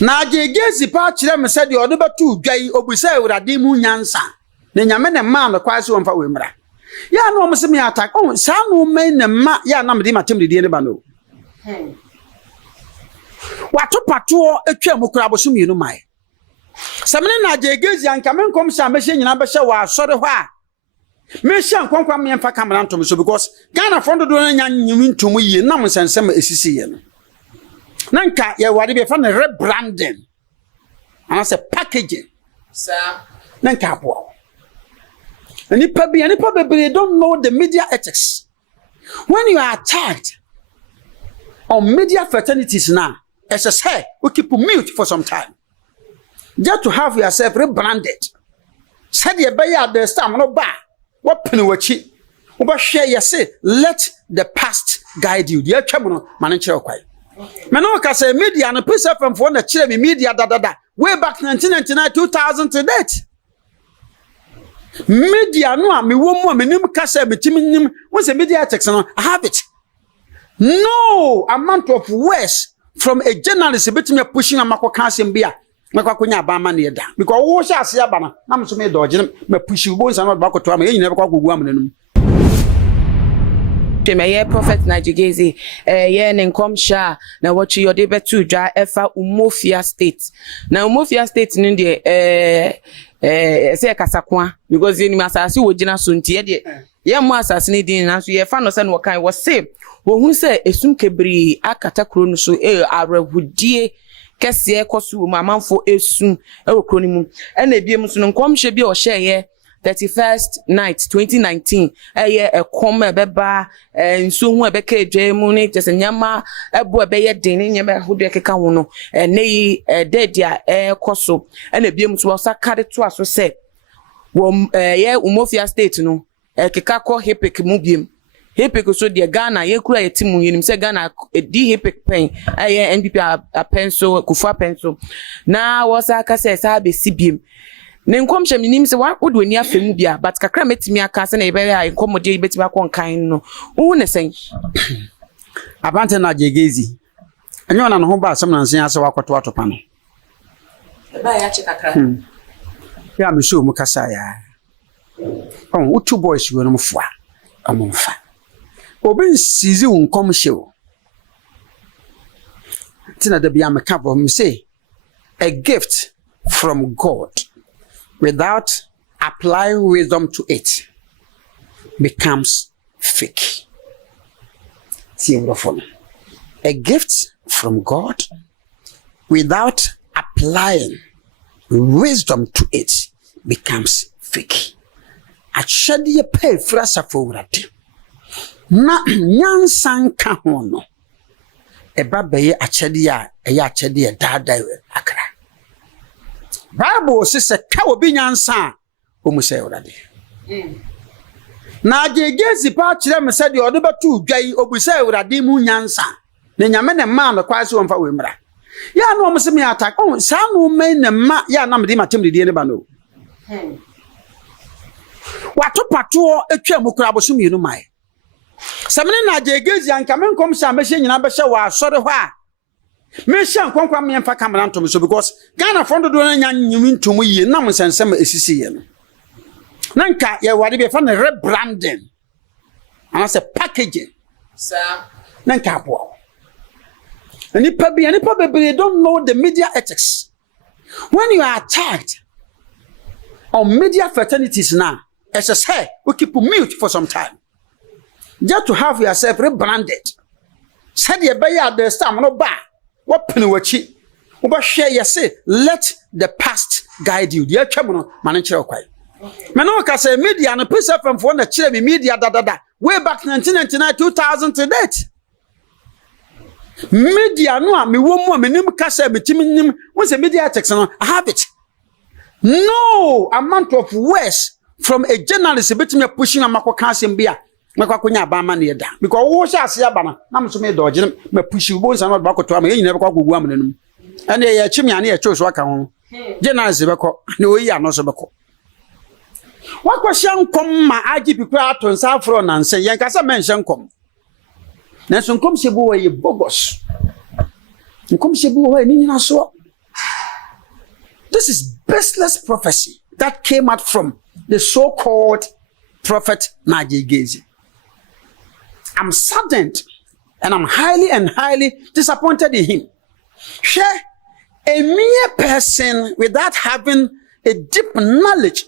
Na Gaisie pa kire me said you do betu dwai obusa Awurade mu nyansa. Na nyame ne ma no kwase won fa wemra. Ya no mo se me attack. Oh, sa no me ne ma ya na me de matem de ne ba no. Wato pato atwa mu kura bosom yenu mai. Samene na Gaisie anka me nkom sha me hye nyina be hye wa asore ho a. Me hye nkonkwa me mfa kamera ntom so because Ghana fondo do nya nyimi ntom yie na mo sensem esisi ye no. Nanka ye wade be fa na rebranding. And I say packaging. Sir. Nanka bo. Any people don't know the media ethics. When you are attacked on media fraternities now, as I say, we keep mute for some time. Just to have yourself rebranded. Said you buy out the stamp no bar. What penny watch it? Over share you say, let the past guide you. Dear Chamono, manager quite. Manoka say media and a piece of from the Chile media way back 1999, 2000 to date. Media no me woman me nim kasa me timinim what's the media text no I have it. No amount of words from a journalist bit me pushing amako kanse bia makwa konya ba ma ne da because wo sha ase aba na me so me dodge me push wo nsa no ba ko to am yin ne ba kwa gugu am nanum. Premier Prophet Nigel Gaisie ye ne nkom sha na watch your dey betu dwa efa Umofia state na Umofia state ni de say kasakwa because you asase wo gina so ntie de ye mo asase ni din na so ye fa no se no kan wo se wo hu se esum kebri akata kro no so arahudie kese ekoso mamanfo esum e wo kro ni mu e na biem so no nkom hye bi o hye ye 31st night 2019 a come beba nso hu ebeka edwa mu ne tese nyama ebo ebeye den ne nyama hodo ekeka ho no nei dedia koso na biem so sakade to aso se wo ye Umofia state no keka ko hepek mu biem hepek so de Ghana ye kura ye timu yinim se Ghana di hepek pen NPP a penso kufa penso na wo saka se sa be sibiem ne nkom hye minim se wa wodo ani afemu bia but kakra metimi aka se na ibere a nkomode ibetimi akon kan no wo ne sen Abante na Gaisie anyo na no ho ba asem na nsen ase wakoto atopa no ba ya che kakra ya me show mu kasa ya utu boys go no mfoa amomfa obi sizi nkom hye wo tina da bia me ka bo me say a gift from God without applying wisdom to it becomes fake. A gift from God without applying wisdom to it becomes fake. Achadi pay frasa forward. Na nyansan ka hono. Eba beye achadi ya achadi dada akra. Bible says ka obi nyansa o mu say Awurade. Na Gaisie pa kire me say de odo betu dwai obusa Awurade mu nyansa. Na nyame ne ma no kwase won fa wemra. Ya no mo se me attack. Oh, sa no me ne ma ya na me de matem de ne ba no. Wato pato atwa mu kura bosom yenu mai. Samene na Gaisie anka me nkom sha me hye nyina be hye wa asore ho a me hye nkonkwa me mfa kamera ntom so because Ghana fondo do nya nyimi ntom yie na mo sensem esisi ye no. Nanka ye wade be fa na rebranding. And I say packaging. Sir. Nanka bo. Any people don't know the media ethics. When you are attacked on media fraternities now, as I say, we keep mute for some time. Just to have yourself rebranded. Said you buy out the stamp no bar. What penny watch it? Over share you say, let the past guide you. Dear Chamono, manager quite. Manoka say media and a piece of from the Chile media way back 1999, 2000 to date. Media no me woman me nim kasa me timinim what's the media text no I have it. No amount of words from a journalist bit me pushing amako kanse bia makwa konya ba ma ne da because wo sha ase aba na me so me dodge me push wo nsa no ba ko to am yin ne ba kwa gugu am nanum ene ye chimi ane ye choso aka ho journalist be ko ne oyi ano so be ko wakwa shankom ma agibi kura aton sa afro na nse yen kasa men shankom na so nkom sebu wo ye bogos nkom sebu wo ni nyina so This is baseless prophecy that came out from the so-called prophet Nigel Gaisie. I'm saddened and I'm highly disappointed in him. Share a mere person without having a deep knowledge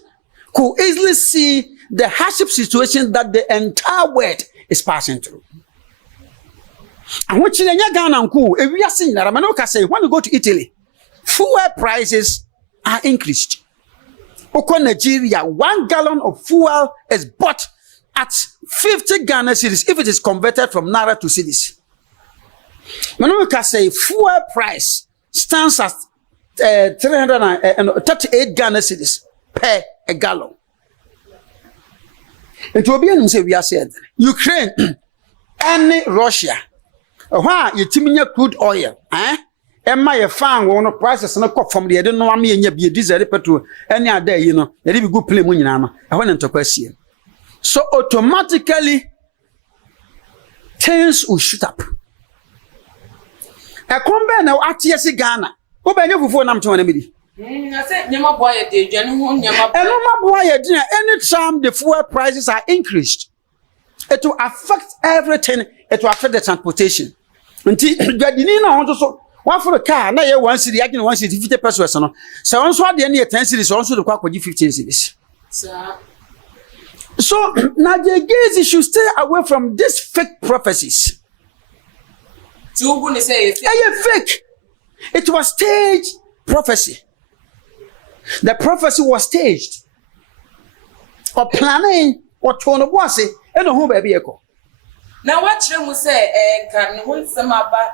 could easily see the hardship situation that the entire world is passing through. And what you Ghana if we are seeing that Ramanoka say when you go to Italy, fuel prices are increased. Oko Nigeria, 1 gallon of fuel is bought at 50 Ghana cedis if it is converted from Naira to cedis. Ramanoka say fuel price stands at 338 Ghana cedis per a gallon. It will be say we are said Ukraine and Russia. Why you timinya crude oil, Emma ye fan one prices no come from the I don't know me and be diesel petrol any other, you know, there be good play money now. I went into question. So automatically things will shoot up. I come back now at TSC Ghana. Go back before I'm to me. I said, Yama boy, anytime the fuel prices are increased, it will affect everything, it will affect the transportation. Until you know, one for the car, now you 1 city, I can 1 city, 50 pesos. So once what the end 10 cities, also the quack with 15 cities. So Nigel Gaisie should stay away from these fake prophecies. So who gonna say fake? It was staged prophecy. The prophecy was staged. Or planning or tone of was it, and who baby echo. Now what you say, can one some about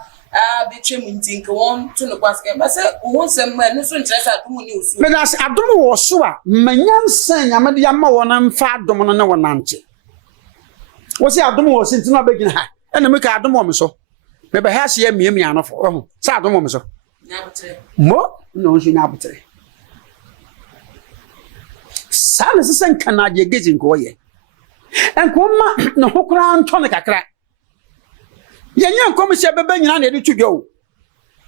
between think one to the basket, but say once a man who's interested to news. But as I don't know, so Manyan saying, I'm a yamma one and fat domino no one answer. What's the Adam was into my beginning high, and the make Adam woman so. Maybe has ye me enough for Sad woman so. More? No, she now betray. Son is a son cannot ye getting go ye. And come no hook round tonica crack. Yan come say baby and to go.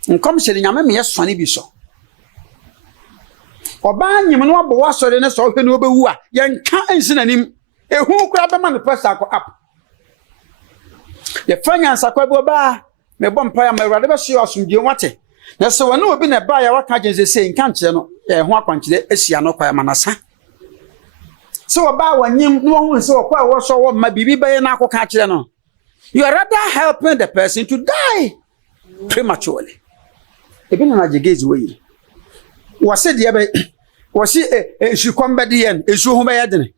And come saying I'm a sunny be so. Or ban you know was so in a sort of who yan can't send him a who grab a man the press up. The finance are quite bar, may bumpire my rather see us from Giomate. Now, so I know been a buyer what can't you say in country, no, one country, Esiano by Manasa. So about when you no one so quite was so my baby by an aqua catcher. You are rather helping the person to die prematurely. Even in Nigel Gaisie way. Was it the other? Was it she come back the end? Is you home by Adden?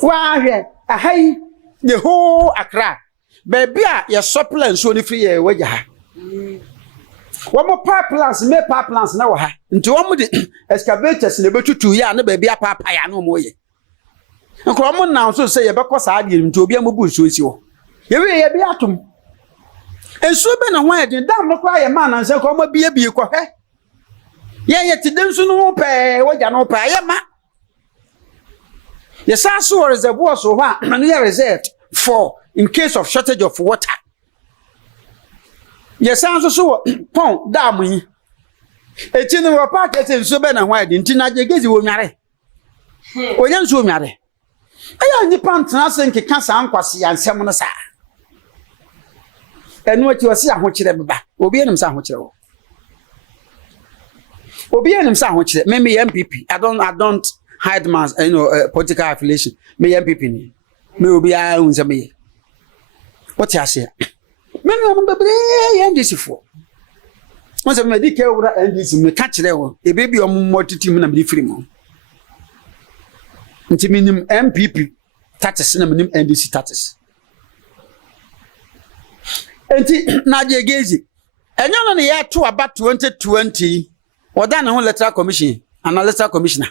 Why, a high the whole Accra. Baby, your supplement so the free way you have. One more plans, make plans now. Into one with the excavators in the better 2 years, and baby, a papa, I know more. And come now, so say about cause I did to be a mobile with you. You will be at him. And so, Ben, and why did damn not cry a man and say, come be a beer. Yet, to soon no pay what you know, pay a man. Yes, I saw as a was so one, and we are reserved for in case of shortage of water. Yes, I so pon damn. A general packet in so ben and why didn't Nigel Gaisie will marry. Or young so marry. I only pant nothing can cancer unquasi and Samonasa. And what you are seeing, which they back will be in sandwich. Will be in sandwich, maybe MPP. I don't hide my political affiliation. May MPP. May be I own me. What you say? This for once a medical and this may catch level, a baby or more to team and be free more. Minimum MPP taxes cinnamon and this taxes. And Nigel Gaisie, and you're on the year to about 2020 or done a whole letter commission and a letter commissioner.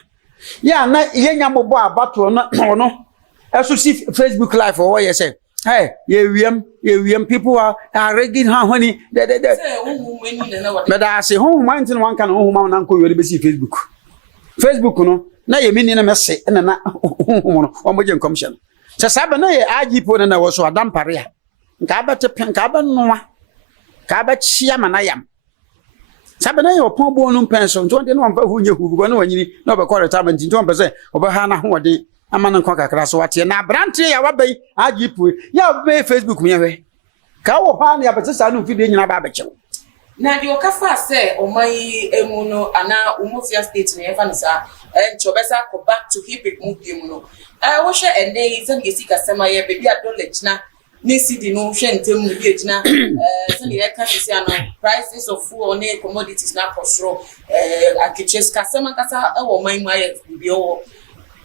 Yeah, not young about to no. I should see Facebook Live or what you say. Hey, yeah, people are rigging how honey. But I say, home, one can home, uncle, you see Facebook. Facebook, no, now you mean in a mess and a homogen commission. So Sabana, I keep put in a was so a damp area. Cabot a pen cabin, no, Cabot Siam and I am. sabe na yo pon bo no penso nto de no amfa hu nye hu no wanyini no be ko retirement nto ampa se oba ha na hode ama no kakra so wate na brantre ya wabai agipu ya be Facebook me hwe ka wo ha na ya bete sa no fide nyina ba bechew na de okafa se omai emu no ana umofia state na yefa no sa enchobesa ko back to hip movie mu no wo hwe ende se de sika sema ye be bia knowledge na nisi di no hwe ntem mu bi agina se ne yeka se ano prices of food on commodities na kosro akiches kasema kasa wo mai mai bi o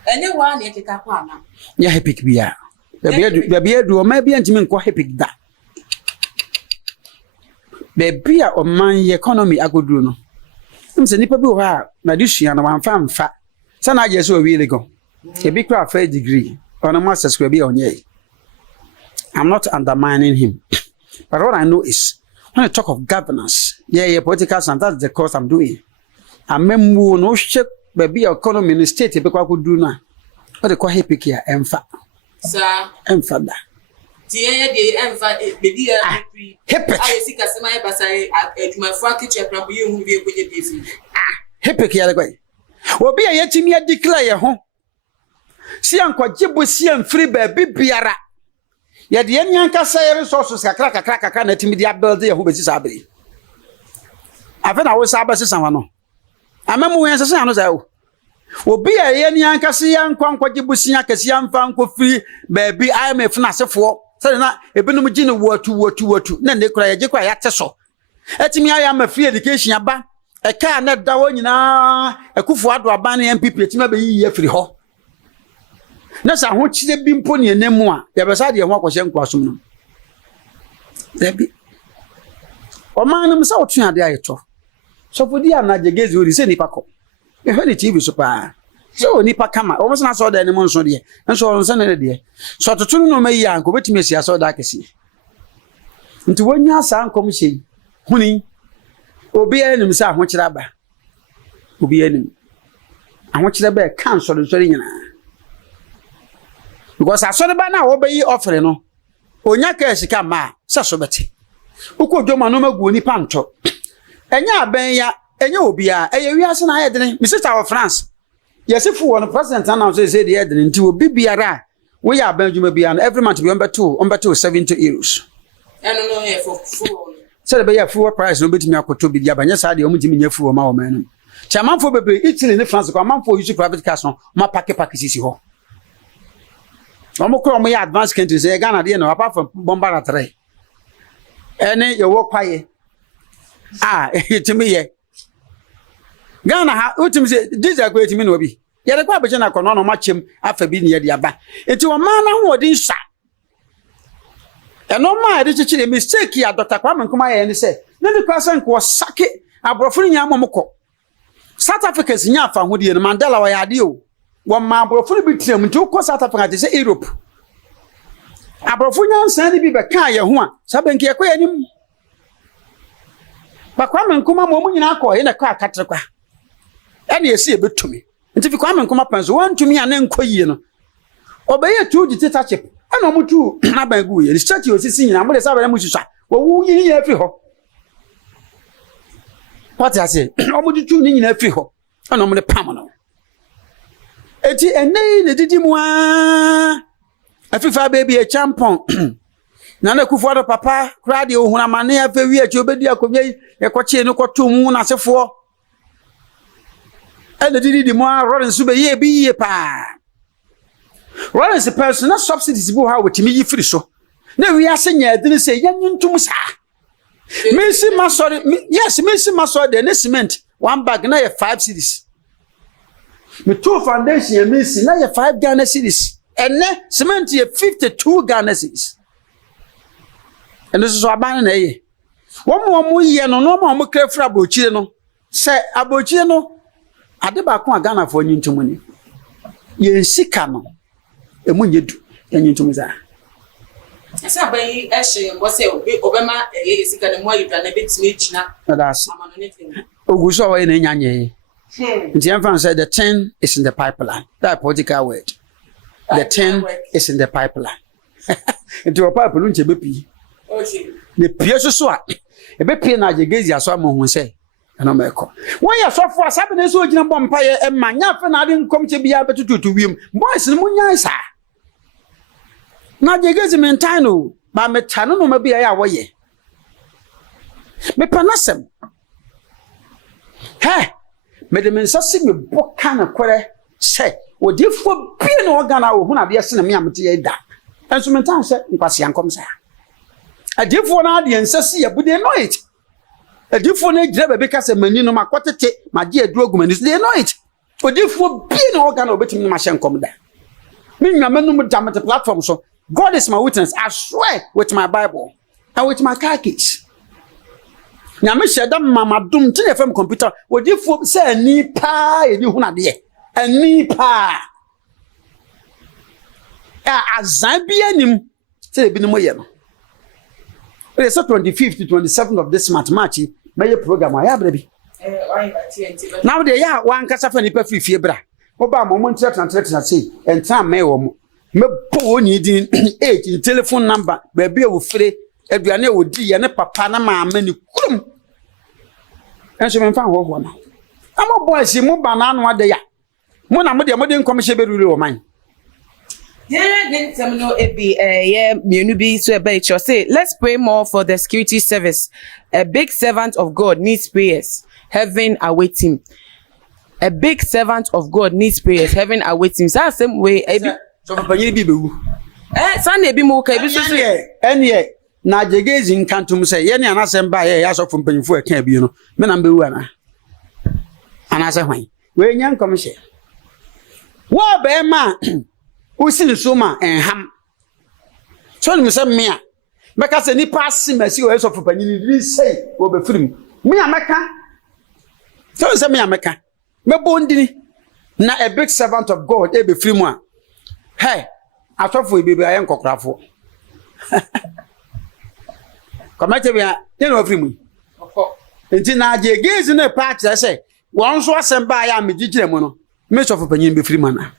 enye wa na ekeka kwa na ya epic bia da bia du o ma bia ntimi nko epic da bia o man economy agoduru no mse nipa bi ho ha na di hua na wanfa sa na age so wi le go e bi kra fa degree on a master's degree onye. I'm not undermining him. But what I know is, when I talk of governance, political science, that's the course I'm doing. I remember no shape, baby, economy in the state, because I could do now. What they call happy here, emfa. Sir. Emfa da. The emfa, baby, happy. I see customer basai at my fucking check, you will be with busy. Happy here, the way. Will be a yet me declare home. See, Uncle Jibu, see, and free baby, biara. Ya de enyanka say resources kakra na timi dia build ya ho besi sabri afa na wo sabase sanwa no amamu yen sese anu za wo obi ya enyanka say yankwankwaje busia kase yamfa nkofiri baabi IMF na asefo say na ebinum gine watu na ne kura ye kura ya teso etimi ya mafree education aba e ka na dawo nyina ekufu ado aba na MPP etimi ba yi afiri ho na sa ho chide bi mpo ne enemu a ya besa de ho akwose nkwasom no debi o manum sa otu ade ayeto so fodi anaje Gaisie ori se nipa ko e hwe ni TV so pa so nipa kama o mo na so da ne mo nso de nso on se ne de so totunu no mayi anko betimi sia so da kesi nti wonya sa ankom hye huni obi enim sa ho kira ba obi enim ahwo kira ba kan so de so nyina because asore ba na wo be yi offer no onya ka sika ma sa so beti ukodwoma no magu ni panto enya aben ya enya obi a eye wiase na ayedene mi sister of France yesifu won president announce say the edene nti obi biara we ya aben dwuma bia every month be on beto €70 eno no here for food so the be ya fuel price no betimi akoto bi dia banya sa de omutimi nya fuel ma wo man chamanfo bebe Italy ni France ko amanfo use private cars no ma pack sisi ho Omokro mo ya advanced countries e Ghana de no apart from bombara 3 ene ye wo kwaye etimi ye Ghana ha utimi se diesel ko etimi no bi ye de kwa beje na kono no machem afa bi ne ye de aba enti o man na ho odin sha eno ma de chichire mistake ya Dr. Kwame Nkrumah ye ne se ne de kwa san ko sake abrofo nya momko South Africans nya afa ho de no Mandela wa ya de o wo ma abrofo bi tiam nti ko South Africa de se Europe abrofo nyansan ni bi be kan ye ho a sabenke ye ko ye nim ba Kwame Nkrumah mo nyina akọ ye na ka akatre kwa ene ye se e betumi nti fi Kwame Nkrumah panzo wantumi ane nkoyie no obeye tu dictatorship ene omutu na bangu ye state osisi nyina mo de sa ba mu susua wo wu yin ye afri ho what I say omutu tu ni nyina afri ho ene mo de pam no eti ene ne didi mu a afifa baby e champion na na kufu ado papa kra de ohuna mane afa wi achi obedi akonya ye koche no koto mu na sefo ene didi mu a Lawrence be ye bi ye pa Lawrence personal subsidies bu ha wotimi yi firi so na wi asenya adini se yanyintum sa Messi masori yes Messi masori de ne cement one bag na ye 5 cedis me two foundation ye Messi na ye 5 Ghana cedis ene cement ye 52 Ghana cedis ene so abana na ye wo ye no mo krefra abochire no se abochire no ade ba ko Ghana fo nyintum ni ye sika no emunyedu nyintum za esa bayi ehye mbo se obema ye sika ne mo ayidwa na betime gina that's oguso wa ye na nyanye nti emfa say the 10 is in the pipeline that political word the 10 is in the pipeline nti o pipeline nche bepi okay ne pie so a e bepi na je Gaisie aso amon hu say ɛno mɛkɔ wɔn yɛ sɔfo asabe ne so ogyina bɔ mpa yɛ ɛma nya fe na ade nkɔmkyɛ bia betututu wiem boys no munya saa na Gaisie mentan no ba meta no ma bia yɛ wɔyɛ me panasem he me de mensase me boka na kore sɛ odifo bia na organa wo hu na de se na me amte yɛ da enso mentan sɛ nkwase ankom saa adifo na de ensase yɛ bude no it adifo na gira bebe ka sɛ mani no makotete magye aduro gumani they know it odifo bia na organa obetimi na ma hye nkom da me nwamanum da mete platform so God is my witness. I swear with my Bible and with my car keys. Now, me share them mama dum to the FM computer. What if you say a knee pa? You do not dear a knee pa. As Zambian say, be no more. It's 25th to 27th of this month, March. May program I have baby. Now they are one casafani per free fibra. Obama moment and say, and time may me po ni din age telephone number baby wo free aduane wo di ye ne papa na maama ni kurum enso me fa ho na am boys mu banana ade ya mo na mo de nkomhye beruri wo man yeah then some no ebi yeah mienu bi so ebe cho say let's pray more for the security service. A big servant of God needs prayers, heaven awaits him. A big servant of God needs prayers, heaven awaits him. So same way so panyi bi bewu Sunday bi mo ka bi so ene na Gaisie nkantum se ye ne anasem ba ye asofo mpanyifo aka bi no me na bewu ana anase hwan we nya nkomhye wo be ma usin so ma enham so ni se me a meka se ni pass masi o asofo panyi ni sei wo be firim me a meka so se me a meka me bondini na a big servant of God e be firim a hey, I thought for baby, I am cockrafo. Come at me, you know, free. Until now, Gaisie in a patch, I say, once was sent by a medium mono, Miss of opinion be free manner.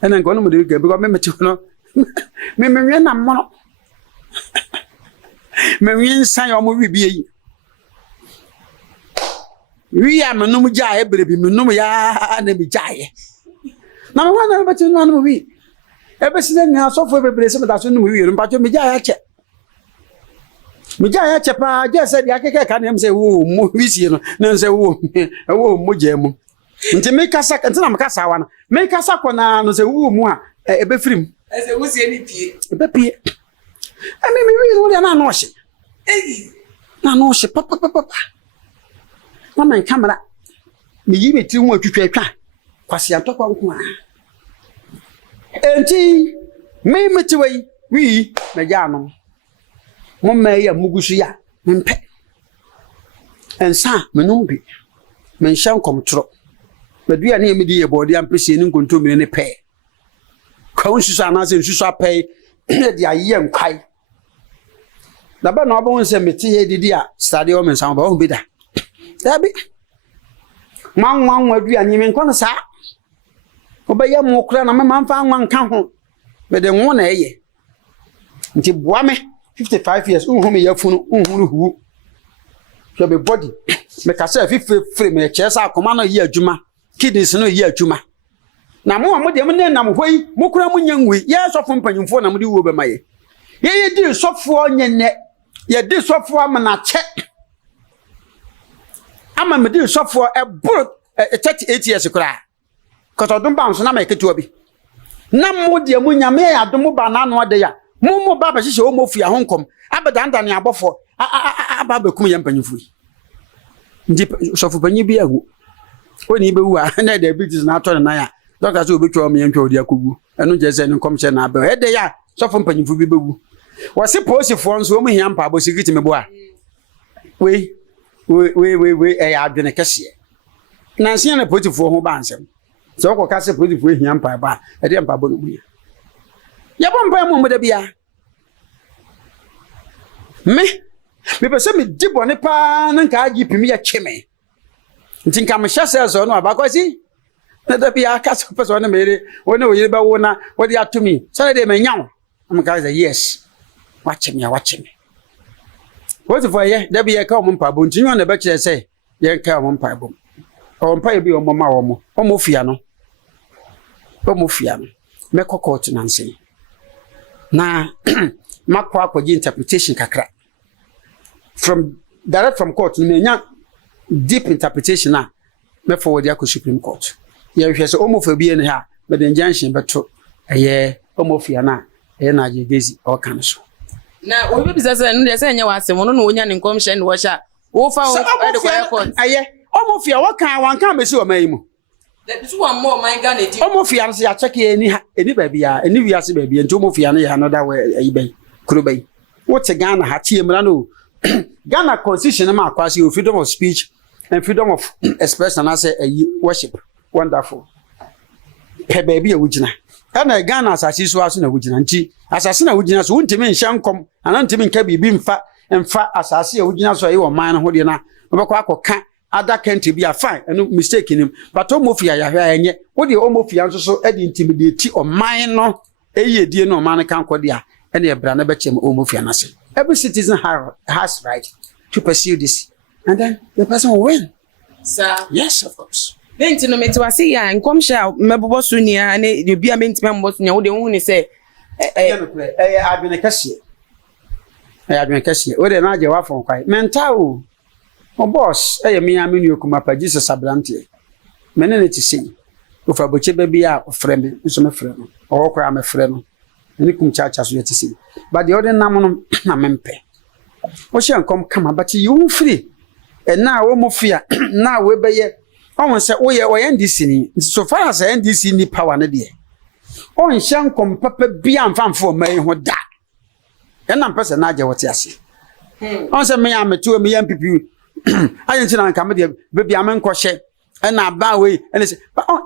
And I'm going to do it because me to know. Me, I'm mono. Me, sign your movie be. We are no jay, baby, no ya, and be jay. Now, one but you know, we. Ebe sine nya so fo bebre se meta so no wi ru mpacho meja ya che pa je se dia keke ka nem se wo mo wisi no na se wo mo je mu nti me kasa nti na me kasa wa na me kasa ko na no se wo mu a ebe firim se wo sie ni pie ebe pie me wi no dia na no hye na no hye papa na man kamera me yi me ti wo atwitwa atwa kwase antokwa nko a enti me metiwei wi na jano mo me ya mugusu ya mpe ensa menumbi men shan komtro medua na emedi ye body ampese ni nkontomire ne pe kwa nsusu anase nsusu apai de aye nkwai da ba na obo nse meti ye didi a stade o men san ba o bi da dabi manwan wadua ni men kono sa obeye mo kura na mamfa anwan ka ho me de ngo na eye nti boa me 55 years unhu me yafunu unhu hu so be body me ka say free me chesa akoma no ye adwuma kidneys no ye adwuma na mo de mo ne nam hoi mo kura mo nyanwi ye sofo mpanyimfo na mo de wo be maye ye di sofo nyenne ye di sofo amana che ama me di sofo eburu 38 years kura koto dum ba nso na ma eketu obi na mo de mu nyame ya dum ba na no de ya mo ba ba hihye o mo fia honkom abedanda ne abofo aba bekum ye mpanyimfo ndi sofo panyi bi agu oni be wu a na diabetes na atọ na ya doctor say obetwa o me ntwa odi akogu enu je se nkom che na abe e de ya sofo mpanyimfo bi bewu wose posifo nso o mu hia mpa bo security me bo a we e ya adwene kese na nsia na posifo ho ba nsem so ko ka se posifo hia mpa ba e de mpa bo no mu ya ya bo mpa mu da bia me pese me dibone pa na nka agi pimi ya cheme nti nka me hyase so no abakwasi na da bia ka so pese wona mere wona oyire ba wona wodi atumi so na de me nyawo am ka say yes watch me posifo ye da bia ka o mpa bo nti wona be kire say yen ka mo mpa bom o mpa e bi o mo ma o mo fia no me court na nse na makwa akwaji interpretation kakra direct from court me nya deep interpretation na me forward ya ko Supreme Court ye hwe se omofa bi ene ha me de injunction beto eye omofia na eye na Gaisie o kan so na obi bi sase no de se nya wasem no no onya ne nkomhye ne wo sha wo fa o de kwa court eye omofia wo kan wan kan mesi o mai mu de bisu wan mo man ga na di omofia no se ya check eni ba bia eni wiase ba bia nti omofia no ya no da we ayi bai kuro bai wo te Ghana ha tie mra no Ghana constitution ma akwase o freedom of speech and freedom of expression as a worship wonderful pe baby e wugina kana Ghana asase so aso na wugina nti asase na wugina so wuntimi nhyankom anantimi nka bibi mfa asase e wugina so e wo man no ho de na obekọ akoka other country bi a fine eno mistake nim but omofia ya hwa enye wo de omofia nso so e de intimidate o man no eyedie no man kan kode a ene e bra na bechem omofia na se every citizen has right to pursue this and then the person will win. Sir. Yes, of course. Benti no metwase ya nkomhye mebobo so nia ne de bia menti mebobo so nia wo de hu ne se adwene kase wo de na je wa fon kwai mental o boss me amenu okuma pa Jesus abrante mene ne ti sei o fa boche ba bia o frɛ me nso me frɛ no o kora me frɛ no ni kum chacha so yeti sei but the other nam no na mempe o hye nkom kama but you free and now wo mofia na we beye on se wo ye NDC ni so far as NDC ni power na de on hye nkom papa bia mfamfo mai ho da and na person na je wote ase on se me ametu me MPP ayen tina nka me de be bia me nkɔhye na ba we and say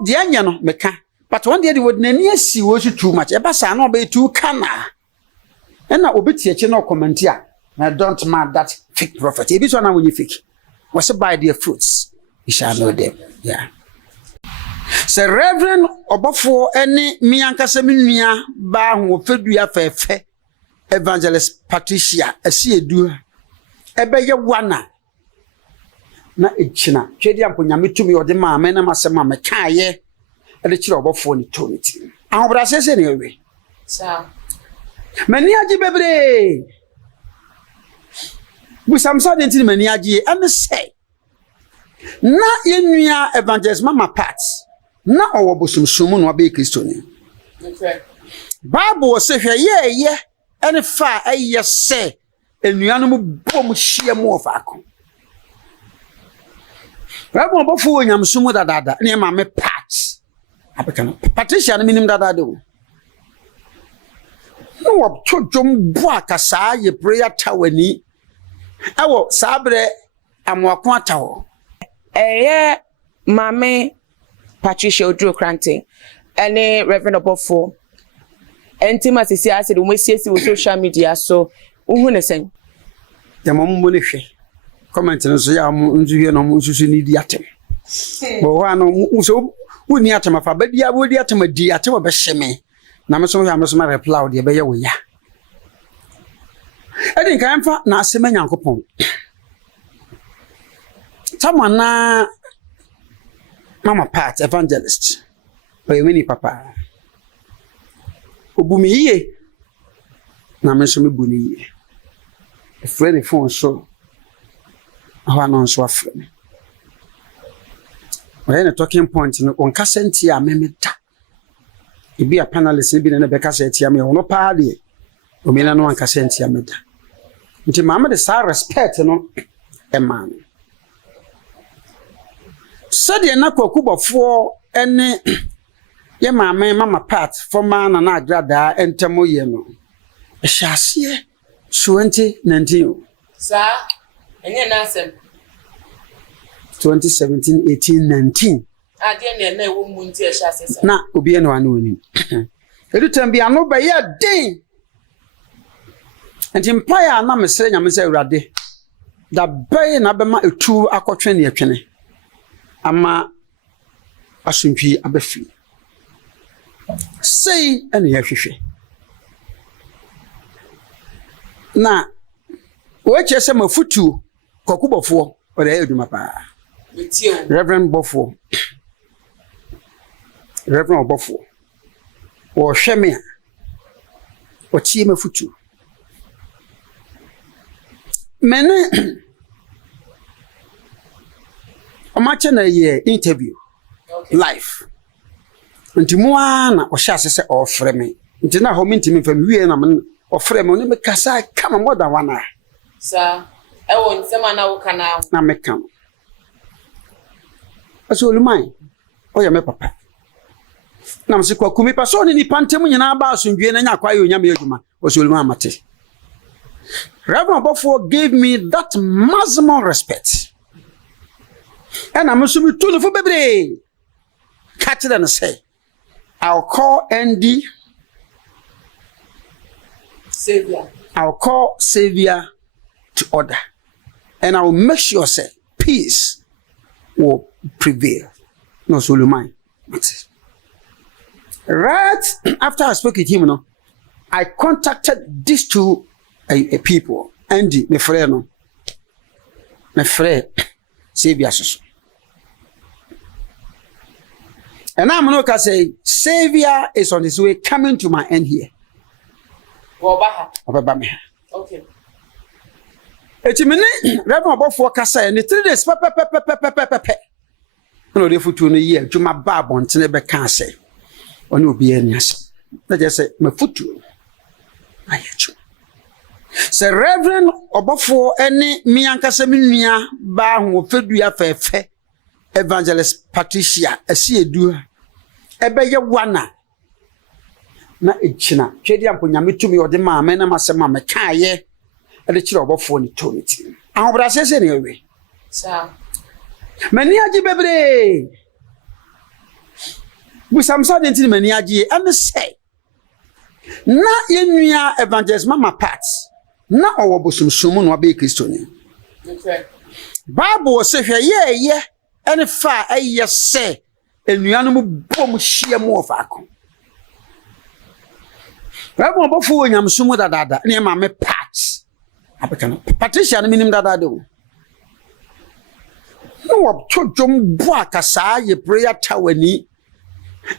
de anya no meka but one day the would nani asi wo too much e ba sa na obe too kana and na obeti eche na comment a na don't mind that fake prophet e bi so na when you fake was by their fruits you shall know them. Yeah. So Reverend Obofo any mi ankasa mi nua ba ho fedua fefe Evangelist Patricia asi edu ebe ye wana na echina twedi amponya metumi ode ma me na masema me kaaye e de kire Obofo ni toniti ahobra sese ne ewe sa mani agi bebre busamsa de ntini mani agi and say na yenua Evangelist Mama Pat na owo bosumsum no abe Kristo ni okay Bible say hwe ye ene fa eye se enuanu bom hia mu ofako Bible Obofo onyamsum dadada ne ma me Pat abeka no Patricia no minim dadada o no wo chodom bo akasa ye prayer tawani awo sabre amwako atawo Mame Patricia Odro Kranting ene Reverend Obofo entima sisi ase de umesiesi wo social media so uhu ne sen ya mammo ne hwe comment no so ya mu nzuhie no mu susu ni di atem bo wa no so woni atem afa ba dia bo di atem di atem be hyeme na me so ya me so ma reply de be ye wo ya edin kan fa na asema Nyankopon Tamana Mama Pat Evangelist Oyemini papa Obumi ye na me so me buni ye e frere phone so awa no so afre when talking point no on kasenti a me da e bi a panelist bi na be kasenti a me wono pa de o me na no an kasenti a me da nti mama de sa respect no e man Sadia na kwakubofo ene ye Mama Pat former na agrada entemo ye no ehyasie 2019 sa enye na asem 2017 18 19 ade na ewo mu nti ehyasie sa na obi ene wana oni edu tambi ano ba ye den enti empire na mesere nyamese awurade da bay na bema etu akotwe ne etwene ama asuntwi abafi sei ene ya hwehwe na wo che se mafutu kokubofo ore eduma pa Reverend Bofo. Reverend Bofo. Or Shemia. Or Chima Futu. Mene Omacha na ye interview live. Nti moana o sha se ofre me. Nti na ho minti me fam wie na me ofre me oni me kasa kama more than 1 hour. Sir, e won nsema na wo kana Na me kan. Aso lumai. Oya me papa. Na mse kwa kumi pa so ni pantem nyina ba asundwie na nya kwaye onyame adwuma. Oso lumai amate. Reverend Bofo gave me that maximum respect. And I'm assuming to the for baby. Catch it and say, I'll call Andy Savior. I'll call Savior to order. And I will make sure say peace will prevail. No Solomon. Right after I spoke with him, you know, I contacted these two people. Andy, my friend, Savior. And I'm not going to say, Savior is on his way coming to my end here. Okay. It's a minute, Reverend Bofo Kasa, and the 3 days, pepe. No, they put 2 year to my bab on Tenebe can't say. Or no be any yes. Let just say, my foot to I hate you. Say, Reverend Obofo, any me and Casaminia, ba who fed you a Evangelist Patricia, a see do a beya wana. Na ichina, Chedi and Punyami to me or the mamma, and Masama Makaye, and the child phone eternity. Our brasses anyway. Sir. Maniaji baby. With some sudden maniaji, and say, na in evangelist mama parts, na our bosom sumun or be Christian. Okay. Bible say, yeah. And far I yes say, and you animal bomb sheer more vacuum. Rabon before I'm sumo da near my parts. I become Patricia and minim that I do. No, to Jum Boakasa, ye prayer tower ni.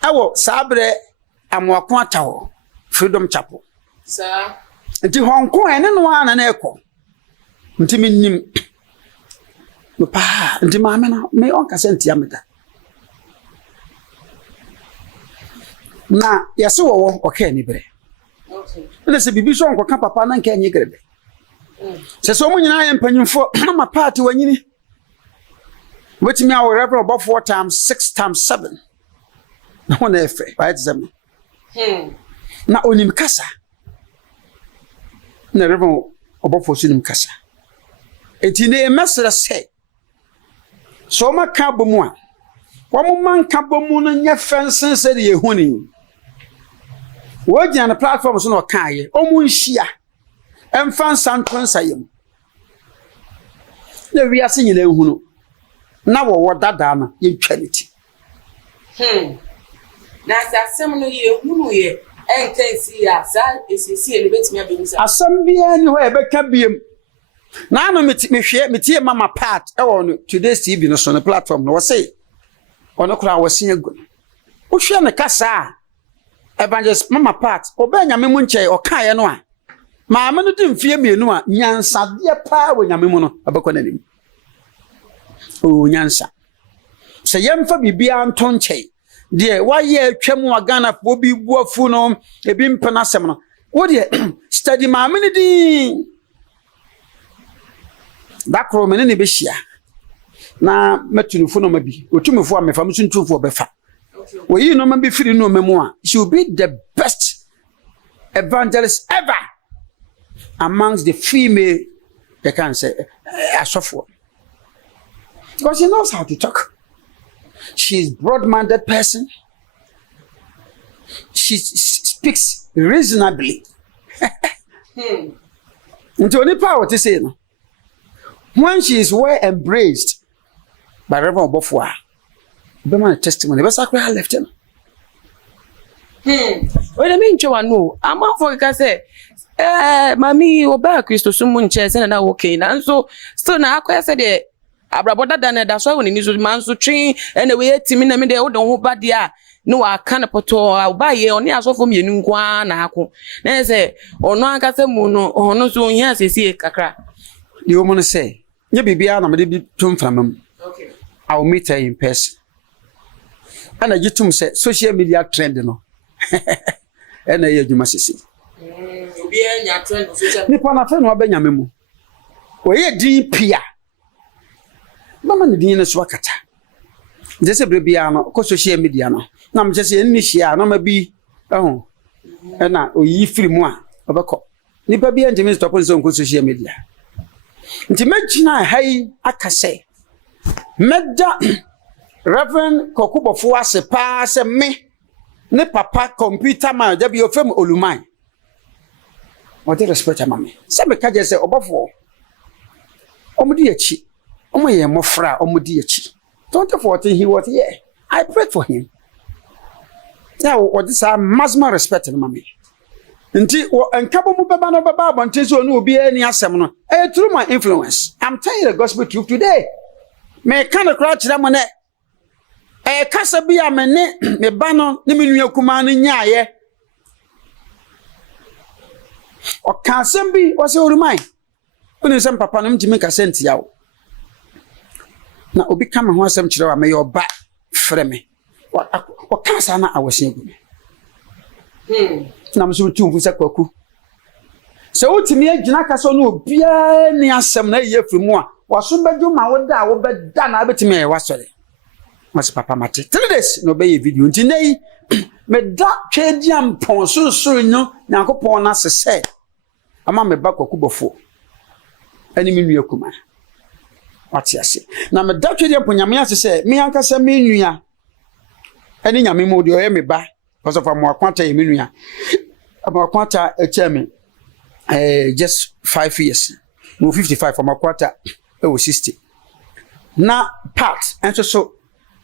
I will sabre and Wakwa Tower, Freedom Chapel. Sir. Until Hong Kong and one and echo. Until me. Pa, ndi mama na me onka senti ameda. Na yase wo okay ni bre. Okay. Na se bibi so onko ka papa na nka anyi grebe. Se so mo nyina yempanyimfo na ma party wanyini. Wetimi awo Reverend about 4 times 6 times 7. Na wona efe, right zam. Na onim kasa. Na Reverend about 4 sinim kasa. Enti ne mesra say so ma ka bomu a wo man ka bomu no nya fensen se de yehuni wo gina na platform so no kaaye o mu nhia emfa santon sayem na wi ase nyina ehunu na wo dada na ye twality na asem no ye hunu ye enkensi ya sa esisi ele betimi abemisa asem bia ni ho e beka biem na no metie mama part e won today's TV no so no platform no say ono kura wose agu wo hwe ne kasa evangelist mama part obanyame mu nche o kae no a maama no di mfie mienu a nyansa de pa wo nyame mu no abekọ nanim o nyansa se yemfa bibia nto nche de waye atwam wa Ghana fo bi buafu no ebi mpena sem no wo de study maama ne di dakro mene ne behia na matunufo no mabi otumufo amefa msuntumfo befa wo yi no mabi firi no memu a she will be the best evangelist ever amongst the female they can say asofo because she knows how to talk. She's broad-minded person. She speaks reasonably. Into any power to say no. When she is well embraced by Reverend Bofo, be my testimony. But I left him. When I mean, Joanne, no, I'm out for a say, Mammy, or back Christo, someone chess and I okay. And so, now I said, abraboda da na da so woni ni so man so twen ene we yetimi na me de wo don ho ba dia no wa kan poto ba ye oni asofo mienu nkwa na ako na se ono akase mu no ono so ohia asesi kakra the woman say nye bibia na me de tum framam okay I will meet her in person and I jitum say social media trend no ena ye adwuma sisi obi enya trend social ni pa na fe no abanyame mu oye din pia mama ne din na so akata jese brebia no ko social media no na me jese enni hia na ma bi na oyi firi mu a obekọ ni pa bia njeme stop nso ko social media nti magina hai akase medda Reverend Kokubofo ase pa se me ne papa computer man da bi ofem oluman what respect amame se me ka je se obofo omudi achi omoye mofra omudi achi 2014 he was here I prayed for him yeah what this maximum respect amame nti enkabo mu beba no beba abonte so no obi ani asem no through my influence I'm telling you the gospel truth today me kind of crouch them on kasa bi amene me ba no ne me nua kuma no nyaaye o kasem bi o se orumai oni sem papa no mtimi kasa ntia wo na obi kama ho asem kire wa me yo ba frɛ me o kasa na awose gu me na mso tumfu se kwaku se utimi agina kasa no obia ni asem na ye frimu a waso badwo ma wo da wo beda na abetimi e wasore mas papa mate 3 days no be video nti nei me da twediam pon so nyo Nyankopon na sese ama me ba Kokubofo ani me nua kuma wati ase na me da twediam pon nyame asese me ankasa me nua ani nyame mo de oye me ba because of am akwanta ye me nua am akwanta echeme just 5 years no 55 am akwanta e wo 60 na part enso so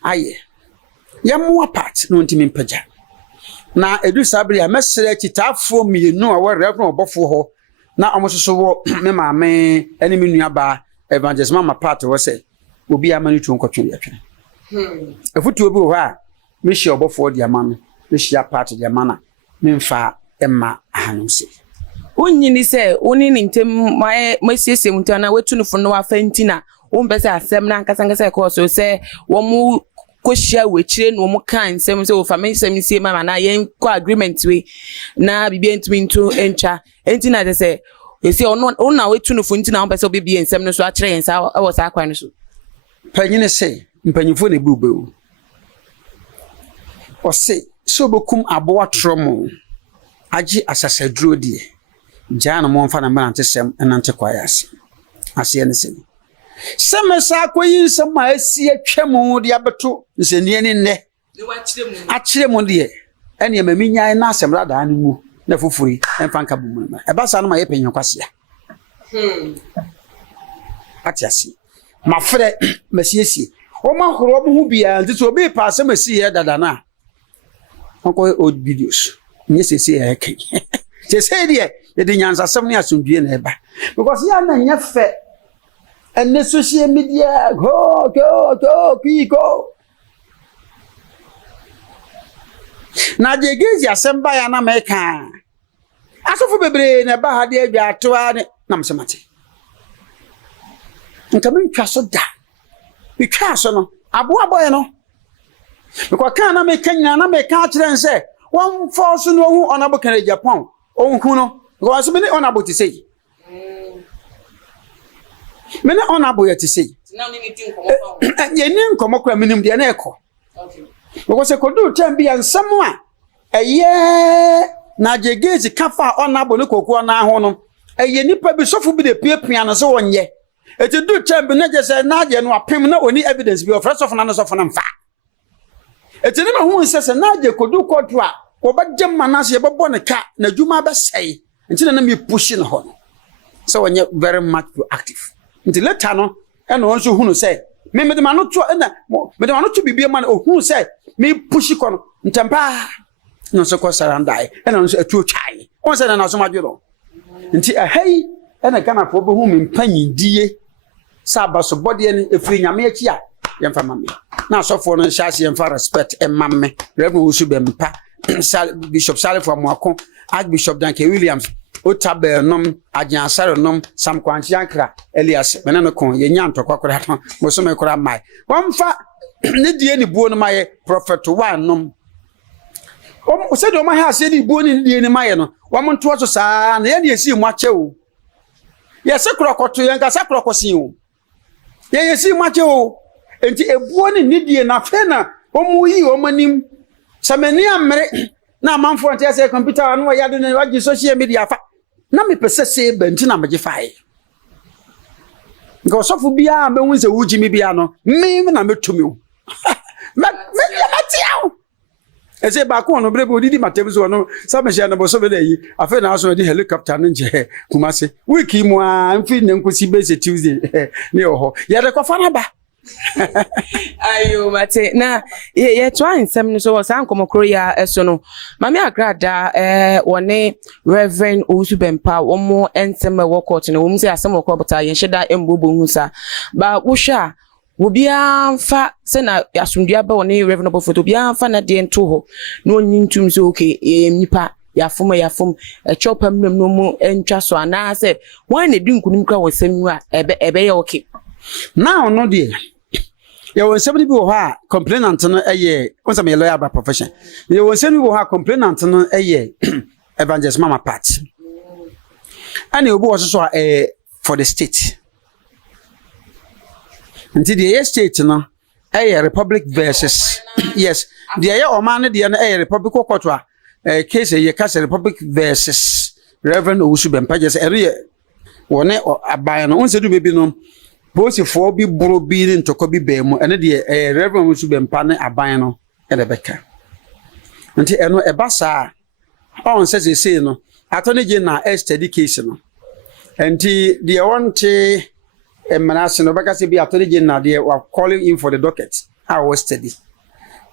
aye yamwa part no ntimi mpaja na edu sabri amesere kitafo mienu a wo Reverend Obofo ho na omososo wo me maame ene me nua ba evangelist mama part wo se obi amani tu nkotwe yatwe efutu obi ho a me hye Obofo di amano me hye part di amana me mfa emma ahanuse onyini se oni ni ntem masiesie muntu na wetunufo no afa ntina wo mpese asem na nkasa ko so se wo mu koshia wechire no mu kan nsem se wo fa me nsem sie mama na yen ko agreement we na bibia ntimi ntu encha entina de se esi ono na wetunufo ntina wo mpese obibia nsem no so a kire yen sa wo sa kwan no so panyine se mpanyifo na bubu o se so bokum abo atromo agi asasaduro die jana mo mfa na mante sem enante kwayase ase ne se semesa akoyi nsema asi atwam de abeto nsenie ne nne akire mu de ene ya maminyan na asem rada ne mu na fufuri emfa nka bumu e ba sa no ma ye penyo kwase atiasi mafre masiesie o ma horo mu hu bia nti so obi pa asem asi ye dada na onko old videos nye sese e kai sese de ye de nyansa asem ne asomdue na eba because ya na nya fe and the social media go go na je Gaisie asemba ya na meka asofo bebre na ba ha de adwa atoa ne na msemate nka me ntwa so da me twa so no abo aboye no because kan na meka nyina na meka kire nse won force no hu onabo kan Japan ohun no because me ne onabo ti sei mena onabo ya ti sei na ni tin komo ye ni nkomo kwa minim de na eko okay because kodu tembi ansam a eye na je Gaisie kafa onabo ne kokuo na ho no eye nipa bi sofo bi de piapia no so wonye eti du tembi na je se na je no apem na oni evidence bi of rest of na so fo na mfa eti ni ma hu nsese na je kodu kodu a obagye manase ye bebo ne ka na dwuma ba sei nti na me push no ho so wonye very much proactive nti later no ena onso hunu say me de manu to ena me de manu to bibia man ohunu say me push ko no ntempa no so ko sarandai ena onso atu twai on say na so madwero nti ahai ena kana fo be hu me mpanyindie sabaso body ni efiri nyame achi a yemfa mame na asofo no nhyase yemfa respect emmame Reverend Usu Bempa Bishop Salifo Amoako Archbishop Danke Williams Otabe nom Ajansare nom Sam Kwanchi Ankra Elias menano kon yenya ntokwa kora no moso me kora mai wamfa ne die ni buo no maye prophet one nom o se do ma ha se ni buo ni die ni maye no wamonto so saa na ye ne esi mu ache o ye se kora koto ye nka se kora kosin o ye esi mu ache o enti ebuo ni die na fe na omu yi omanim samani amre na manfo ante se computer anu ya do na wagi social media fa na me pese se benti na meje fae ngo sofu bia be wunse wuji mi bia no me na metumi o me matiao ese ba ko no brebe odidi matem so no samehia na boso be da yi afa na aso di helicopter no nje kumase wiki mu a mfi ne nkosi base Tuesday ne oho ya de kofa na ba ayo mate na ye twa nsem no so wasan komokro ya eso no mame agrada wone Reverend Usu Bempa womo ensem e court no wom se asem okọ bota ye hyeda embobo husa ba wohwa obia mfa se na asundua ba wone Reverend Obofoto obia mfa na de nto ho na onyintum so okay nipa yafom chopam nem no mu entwa so ana se wan na di nkunim kra wosem a ebe ye okay now no dey you want somebody be ha complainant no once am a lawyer by profession you want somebody be ha complainant no evangelist mama part and you was so for the state until the state no republic versus yes the oman the republic court case ye case republic versus Reverend Usu Bempa just area one aban no once do maybe no Bosi for bi bro bi ni ntoko bi be mu ene de Reverend Usu Bempa ne aban no e de beka nti eno e basa on say no attorney general study case no nti de wonte emanase no beka say bi attorney general they were calling in for the docket I was study